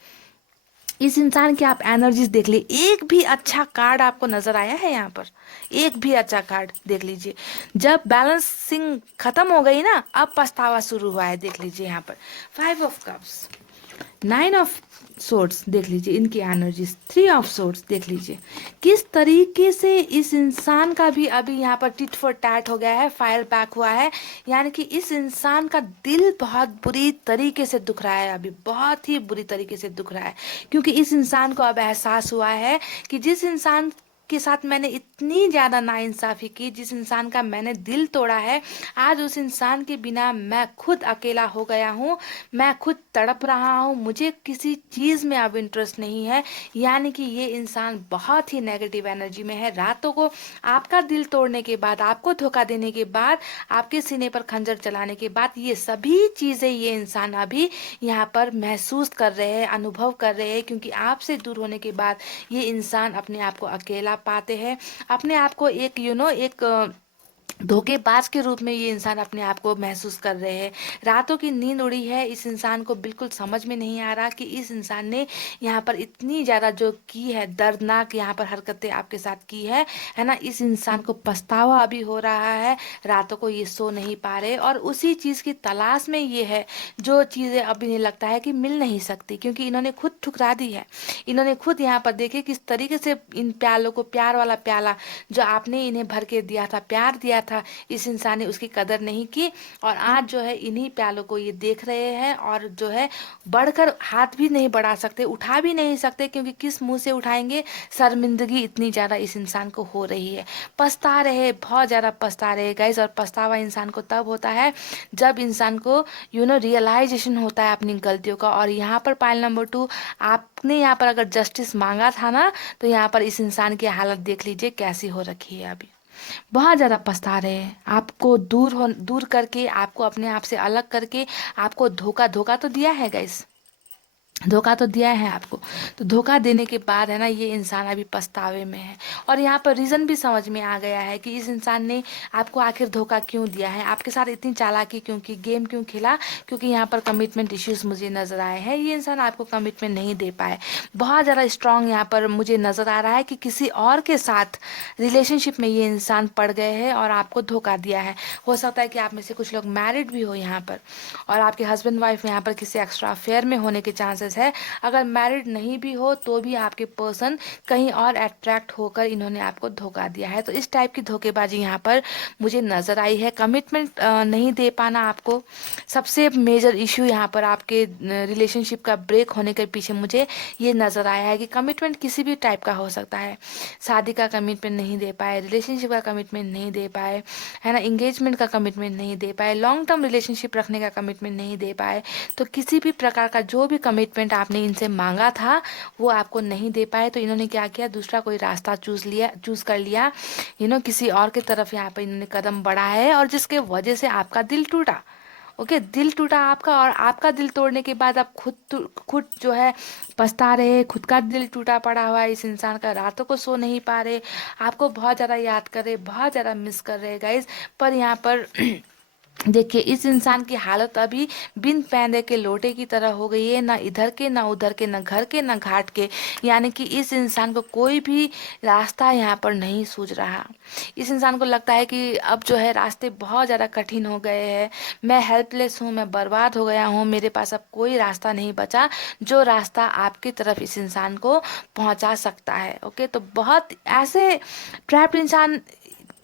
इस इंसान की आप एनर्जीज देख लीजिए। एक भी अच्छा कार्ड आपको नजर आया है यहाँ पर? एक भी अच्छा कार्ड देख लीजिए। जब बैलेंसिंग खत्म हो गई ना, अब पछतावा शुरू हुआ है। देख लीजिए यहाँ पर 5 ऑफ कप्स, 9 ऑफ सोर्ड्स देख लीजिए, इनकी एनर्जीज, 3 ऑफ सोर्ड्स देख लीजिए। किस तरीके से इस इंसान का भी अभी यहाँ पर टिट फॉर टैट हो गया है, फायर बैक हुआ है। यानी कि इस इंसान का दिल बहुत बुरी तरीके से दुख रहा है, अभी बहुत ही बुरी तरीके से दुख रहा है, क्योंकि इस इंसान को अब एहसास हुआ है कि जिस इंसान आपके साथ मैंने इतनी ज़्यादा नाइंसाफ़ी की, जिस इंसान का मैंने दिल तोड़ा है, आज उस इंसान के बिना मैं खुद अकेला हो गया हूँ, मैं खुद तड़प रहा हूँ, मुझे किसी चीज़ में अब इंटरेस्ट नहीं है। यानी कि ये इंसान बहुत ही नेगेटिव एनर्जी में है। रातों को आपका दिल तोड़ने के बाद, आपको धोखा देने के बाद, आपके सीने पर खंजर चलाने के बाद, ये सभी चीज़ें ये इंसान अभी यहाँ पर महसूस कर रहे हैं, अनुभव कर रहे हैं, क्योंकि आपसे दूर होने के बाद ये इंसान अपने आप को अकेला पाते हैं, अपने आप को एक एक धोखेबाज के रूप में ये इंसान अपने आप को महसूस कर रहे हैं। रातों की नींद उड़ी है, इस इंसान को बिल्कुल समझ में नहीं आ रहा कि इस इंसान ने यहाँ पर इतनी ज़्यादा जो की है, दर्दनाक यहाँ पर हरकतें आपके साथ की है ना। इस इंसान को पछतावा अभी हो रहा है, रातों को ये सो नहीं पा रहे, और उसी चीज़ की तलाश में ये है जो चीज़ें अभी इन्हें लगता है कि मिल नहीं सकती, क्योंकि इन्होंने खुद ठुकरा दी है। इन्होंने खुद यहाँ पर देखे किस तरीके से इन प्यालों को, प्यार वाला प्याला जो आपने इन्हें भर के दिया था, प्यार दिया था, इस इंसान ने उसकी कदर नहीं की, और आज जो है इन्हीं प्यालों को ये देख रहे हैं, और जो है बढ़कर हाथ भी नहीं बढ़ा सकते, उठा भी नहीं सकते, क्योंकि किस मुंह से उठाएंगे। शर्मिंदगी इतनी ज़्यादा इस इंसान को हो रही है, पछता रहे, बहुत ज़्यादा पछता रहे गाइस। और पछतावा इंसान को तब होता है जब इंसान को रियलाइजेशन होता है अपनी गलतियों का। और यहाँ पर पाइल नंबर 2, आपने यहाँ पर अगर जस्टिस मांगा था ना, तो यहाँ पर इस इंसान की हालत देख लीजिए कैसी हो रखी है। अभी बहुत ज़्यादा पछता रहे हैं, आपको दूर करके, आपको अपने आप से अलग करके, आपको धोखा धोखा तो दिया है गाइस, धोखा तो दिया है आपको। तो धोखा देने के बाद है ना, ये इंसान अभी पछतावे में है। और यहाँ पर रीज़न भी समझ में आ गया है कि इस इंसान ने आपको आखिर धोखा क्यों दिया है, आपके साथ इतनी चालाकी क्यों की, गेम क्यों खेला, क्योंकि यहाँ पर कमिटमेंट इश्यूज मुझे नज़र आए हैं। ये इंसान आपको कमिटमेंट नहीं दे पाए, बहुत ज़्यादा स्ट्रांग यहाँ पर मुझे नज़र आ रहा है कि किसी और के साथ रिलेशनशिप में ये इंसान पड़ गए हैं और आपको धोखा दिया है। हो सकता है कि आप में से कुछ लोग मैरिड भी हो यहाँ पर, और आपके हस्बैंड वाइफ यहाँ पर किसी एक्स्ट्रा अफेयर में होने के चांसेस है। अगर मैरिड नहीं भी हो तो भी आपके पर्सन कहीं और अट्रैक्ट होकर इन्होंने आपको धोखा दिया है। तो इस टाइप की धोखेबाजी यहाँ पर मुझे नज़र आई है। कमिटमेंट नहीं दे पाना आपको सबसे मेजर इशू यहाँ पर आपके रिलेशनशिप का ब्रेक होने के पीछे मुझे ये नज़र आया है कि कमिटमेंट किसी भी टाइप का हो सकता है। शादी का कमिटमेंट नहीं दे पाए, रिलेशनशिप का कमिटमेंट नहीं दे पाए, है ना, इंगेजमेंट का कमिटमेंट नहीं दे पाए, लॉन्ग टर्म रिलेशनशिप रखने का कमिटमेंट नहीं दे पाए। तो किसी भी प्रकार का जो भी कमिटमेंट आपने इनसे मांगा था वो आपको नहीं दे पाए। तो इन्होंने क्या किया, दूसरा कोई रास्ता चूज कर लिया, किसी और की तरफ यहाँ पर इन्होंने कदम बढ़ा है, और जिसके वजह से आपका दिल टूटा। ओके, दिल टूटा आपका, और आपका दिल तोड़ने के बाद आप खुद जो है पछता रहे, खुद का दिल टूटा पड़ा हुआ है इस इंसान का, रातों को सो नहीं पा रहे, आपको बहुत ज़्यादा याद कर रहे, बहुत ज़्यादा मिस कर रहे गाइज। पर यहाँ पर देखिए, इस इंसान की हालत अभी बिन पैंदे के लोटे की तरह हो गई है, ना इधर के ना उधर के, ना घर के ना घाट के। यानी कि इस इंसान को कोई भी रास्ता यहाँ पर नहीं सूझ रहा। इस इंसान को लगता है कि अब जो है रास्ते बहुत ज़्यादा कठिन हो गए हैं, मैं हेल्पलेस हूँ, मैं बर्बाद हो गया हूँ, मेरे पास अब कोई रास्ता नहीं बचा जो रास्ता आपकी तरफ इस इंसान को पहुँचा सकता है। ओके, तो बहुत ऐसे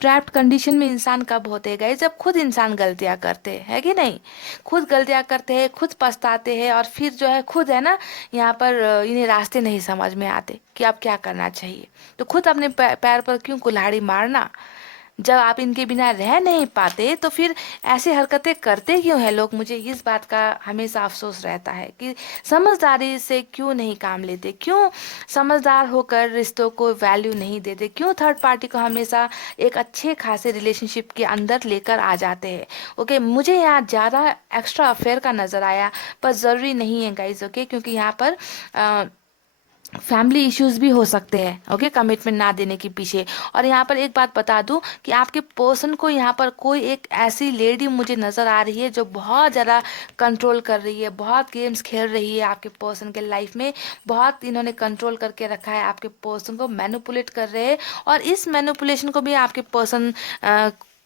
ट्रैप्ड कंडीशन में इंसान कब होते गए, जब खुद इंसान गलतियां करते हैं कि नहीं, खुद गलतियां करते हैं, खुद पछताते हैं, और फिर जो है खुद है ना यहाँ पर इन्हें रास्ते नहीं समझ में आते कि अब क्या करना चाहिए। तो खुद अपने पैर पर क्यों कुल्हाड़ी मारना, जब आप इनके बिना रह नहीं पाते तो फिर ऐसी हरकतें करते क्यों हैं लोग। मुझे इस बात का हमेशा अफसोस रहता है कि समझदारी से क्यों नहीं काम लेते, क्यों समझदार होकर रिश्तों को वैल्यू नहीं देते, क्यों थर्ड पार्टी को हमेशा एक अच्छे खासे रिलेशनशिप के अंदर लेकर आ जाते हैं। ओके, मुझे यहाँ ज़्यादा एक्स्ट्रा अफेयर का नज़र आया, पर ज़रूरी नहीं है गाइज। ओके, क्योंकि यहाँ पर फैमिली इश्यूज भी हो सकते हैं। ओके, कमिटमेंट ना देने के पीछे। और यहाँ पर एक बात बता दूं कि आपके पर्सन को यहाँ पर कोई एक ऐसी लेडी मुझे नज़र आ रही है जो बहुत ज़्यादा कंट्रोल कर रही है, बहुत गेम्स खेल रही है आपके पर्सन के लाइफ में, बहुत इन्होंने कंट्रोल करके रखा है, आपके पर्सन को मैनिपुलेट कर रहे हैं। और इस मैनिपुलेशन को भी आपके पर्सन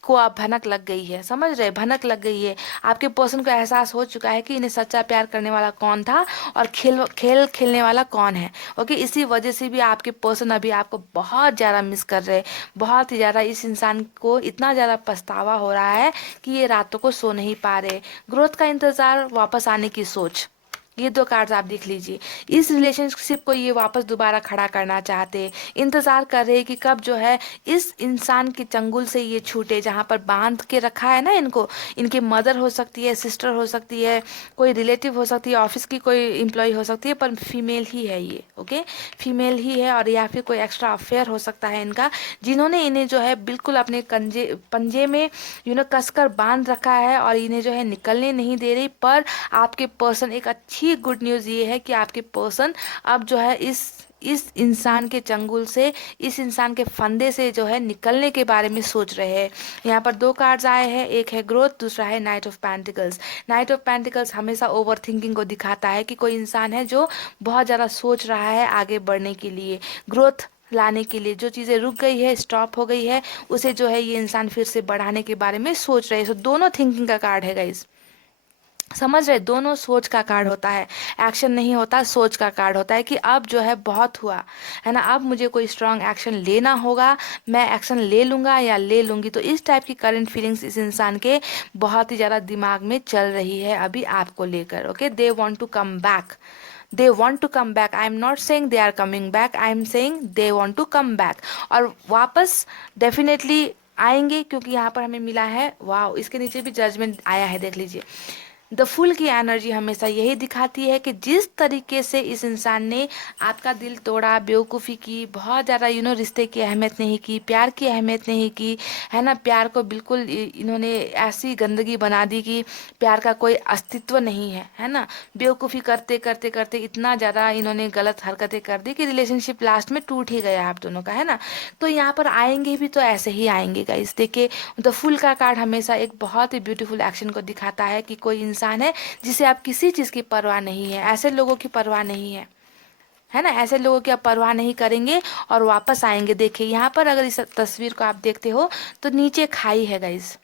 को आप भनक लग गई है, समझ रहे, भनक लग गई है। आपके पर्सन को एहसास हो चुका है कि इन्हें सच्चा प्यार करने वाला कौन था और खेलने वाला कौन है। ओके, इसी वजह से भी आपके पर्सन अभी आपको बहुत ज़्यादा मिस कर रहे हैं, बहुत ही ज़्यादा। इस इंसान को इतना ज़्यादा पछतावा हो रहा है कि ये रातों को सो नहीं पा रहे। ग्रोथ का इंतज़ार, वापस आने की सोच, ये 2 कार्ड्स आप देख लीजिए। इस रिलेशनशिप को ये वापस दोबारा खड़ा करना चाहते, इंतजार कर रहे कि कब जो है इस इंसान के चंगुल से ये छूटे, जहाँ पर बांध के रखा है ना इनको। इनकी मदर हो सकती है, सिस्टर हो सकती है, कोई रिलेटिव हो सकती है, ऑफिस की कोई एम्प्लॉय हो सकती है, पर फीमेल ही है ये, ओके, फीमेल ही है। और या फिर कोई एक्स्ट्रा अफेयर हो सकता है इनका, जिन्होंने इन्हें जो है बिल्कुल अपने कंजे पंजे में कसकर बांध रखा है और इन्हें जो है निकलने नहीं दे रही। पर आपके पर्सन, एक अच्छी गुड न्यूज़ ये है कि आपके पर्सन अब जो है इस इंसान के चंगुल से, इस इंसान के फंदे से जो है निकलने के बारे में सोच रहे हैं। यहाँ पर 2 कार्ड्स आए हैं, एक है ग्रोथ, दूसरा है night of pentacles. Night of pentacles हमेशा ओवर थिंकिंग को दिखाता है कि कोई इंसान है जो बहुत ज़्यादा सोच रहा है आगे बढ़ने के लिए, ग्रोथ लाने के लिए। जो चीज़ें रुक गई है, स्टॉप हो गई है, उसे जो है ये इंसान फिर से बढ़ाने के बारे में सोच रहे हैं। सो दोनों थिंकिंग का कार्ड है गाइस, समझ रहे, दोनों सोच का कार्ड होता है, एक्शन नहीं होता, सोच का कार्ड होता है कि अब जो है बहुत हुआ है ना, अब मुझे कोई स्ट्रांग एक्शन लेना होगा, मैं एक्शन ले लूंगा या ले लूंगी। तो इस टाइप की करंट फीलिंग्स इस इंसान के बहुत ही ज़्यादा दिमाग में चल रही है अभी आपको लेकर, okay. They want to come back, they want to come back, I am not saying they are coming back, I am saying they want to come back. और वापस डेफिनेटली आएंगे, क्योंकि यहाँ पर हमें मिला है, वाह, इसके नीचे भी जजमेंट आया है, देख लीजिए। द फुल की एनर्जी हमेशा यही दिखाती है कि जिस तरीके से इस इंसान ने आपका दिल तोड़ा, बेवकूफ़ी की, बहुत ज़्यादा रिश्ते की अहमियत नहीं की, प्यार की अहमियत नहीं की, है ना, प्यार को बिल्कुल इन्होंने ऐसी गंदगी बना दी कि प्यार का कोई अस्तित्व नहीं है ना। बेवकूफ़ी करते करते करते इतना ज़्यादा इन्होंने गलत हरकतें कर दी कि रिलेशनशिप लास्ट में टूट ही गया आप दोनों का, है ना। तो यहाँ पर आएंगे भी तो ऐसे ही आएंगे गाइस। देखिए, द फुल का कार्ड हमेशा एक बहुत ही ब्यूटीफुल एक्शन को दिखाता है कि कोई इंसान है जिसे आप किसी चीज़ की परवाह नहीं है, ऐसे लोगों की परवाह नहीं है ना, ऐसे लोगों की आप परवाह नहीं करेंगे और वापस आएंगे। देखिए यहाँ पर अगर इस तस्वीर को आप देखते हो तो नीचे खाई है गाइस,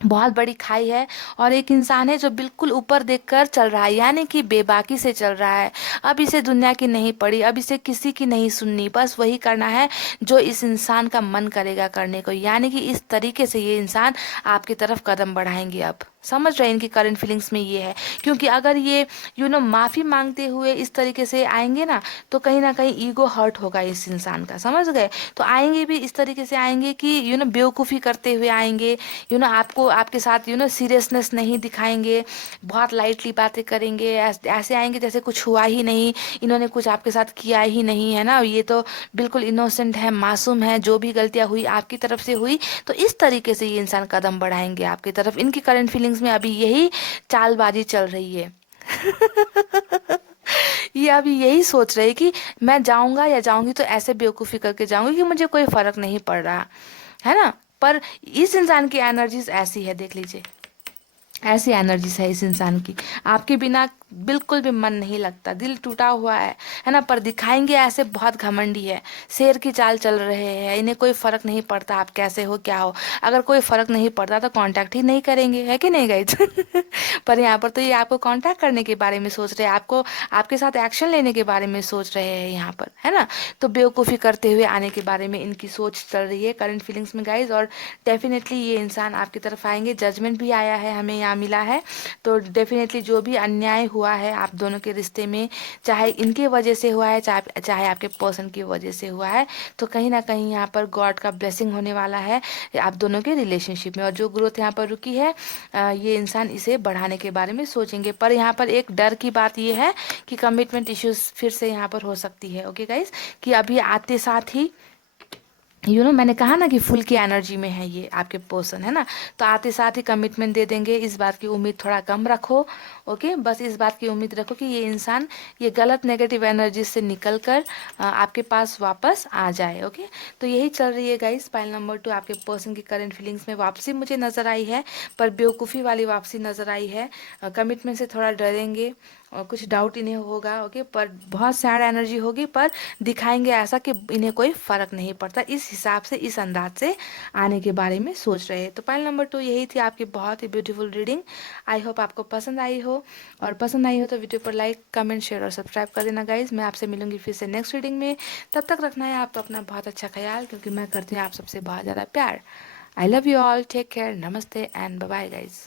बहुत बड़ी खाई है, और एक इंसान है जो बिल्कुल ऊपर देखकर चल रहा है, यानी कि बेबाकी से चल रहा है। अब इसे दुनिया की नहीं पड़ी, अब इसे किसी की नहीं सुननी, बस वही करना है जो इस इंसान का मन करेगा करने को। यानी कि इस तरीके से ये इंसान आपकी तरफ कदम बढ़ाएंगे। अब समझ रहे हैं इनकी करंट फीलिंग्स में ये है, क्योंकि अगर ये माफ़ी मांगते हुए इस तरीके से आएंगे ना कहीं ईगो हर्ट होगा इस इंसान का, समझ गए। तो आएंगे भी इस तरीके से आएंगे कि बेवकूफ़ी करते हुए आएंगे, आपको, आपके साथ सीरियसनेस नहीं दिखाएंगे, बहुत लाइटली बातें करेंगे, ऐसे आएंगे जैसे कुछ हुआ ही नहीं, इन्होंने कुछ आपके साथ किया ही नहीं, है ना, ये तो बिल्कुल इनोसेंट है, मासूम है, जो भी गलतियां हुई आपकी तरफ से हुई। तो इस तरीके से ये इंसान कदम बढ़ाएंगे आपकी तरफ। इनकी करंट फीलिंग्स में अभी यही चालबाजी चल रही है। ये अभी यही सोच रहे हैं कि मैं जाऊंगा या जाऊंगी तो ऐसे बेवकूफ़ी करके जाऊंगी कि मुझे कोई फर्क नहीं पड़ रहा, है ना। पर इस इंसान की एनर्जीज ऐसी है, देख लीजिए, ऐसी एनर्जीज है इस इंसान की, आपके बिना बिल्कुल भी मन नहीं लगता, दिल टूटा हुआ है ना। पर दिखाएंगे ऐसे बहुत घमंडी है, शेर की चाल चल रहे हैं, इन्हें कोई फर्क नहीं पड़ता आप कैसे हो क्या हो। अगर कोई फर्क नहीं पड़ता तो कांटेक्ट ही नहीं करेंगे, है कि नहीं गाइज। पर यहाँ पर तो ये आपको कांटेक्ट करने के बारे में सोच रहे हैं, आपको, आपके साथ एक्शन लेने के बारे में सोच रहे हैं यहाँ पर, है ना। तो बेवकूफ़ी करते हुए आने के बारे में इनकी सोच चल रही है करंट फीलिंग्स में गाइज। और डेफिनेटली ये इंसान आपकी तरफ आएंगे, जजमेंट भी आया है हमें यहाँ मिला है। तो डेफिनेटली जो भी अन्याय हुआ है आप दोनों के रिश्ते में, चाहे इनके वजह से हुआ है, चाहे चाहे आपके पर्सन की वजह से हुआ है, तो कहीं ना कहीं यहाँ पर गॉड का ब्लेसिंग होने वाला है आप दोनों के रिलेशनशिप में। और जो ग्रोथ यहाँ पर रुकी है, ये इंसान इसे बढ़ाने के बारे में सोचेंगे। पर यहाँ पर एक डर की बात ये है कि कमिटमेंट इश्यूज फिर से यहाँ पर हो सकती है, ओके गाइज, कि अभी आते साथ ही मैंने कहा ना कि फुल की एनर्जी में है ये आपके पर्सन, है ना। तो आते साथ ही कमिटमेंट दे देंगे, इस बात की उम्मीद थोड़ा कम रखो, ओके। बस इस बात की उम्मीद रखो कि ये इंसान ये गलत नेगेटिव एनर्जी से निकल कर आपके पास वापस आ जाए, ओके। तो यही चल रही है गाइस। पाइल नंबर 2 आपके पर्सन की करंट फीलिंग्स में वापसी मुझे नज़र आई है, पर बेवकूफ़ी वाली वापसी नज़र आई है। कमिटमेंट से थोड़ा डरेंगे और कुछ डाउट इन्हें होगा, ओके। पर बहुत सैड एनर्जी होगी, पर दिखाएंगे ऐसा कि इन्हें कोई फ़र्क नहीं पड़ता, इस हिसाब से, इस अंदाज से आने के बारे में सोच रहे हैं। तो पाइल नंबर 2 यही थी आपकी बहुत ही ब्यूटीफुल रीडिंग। आई होप आपको पसंद आई हो, और पसंद आई हो तो वीडियो पर लाइक, कमेंट, शेयर और सब्सक्राइब कर देना गाइज। मैं आपसे मिलूंगी फिर से नेक्स्ट रीडिंग में, तब तक रखना है आपको अपना बहुत अच्छा ख्याल, क्योंकि मैं करती हूँ आप सबसे बहुत ज़्यादा प्यार। I love you all, take care, नमस्ते एंड बाय बाय गाइज।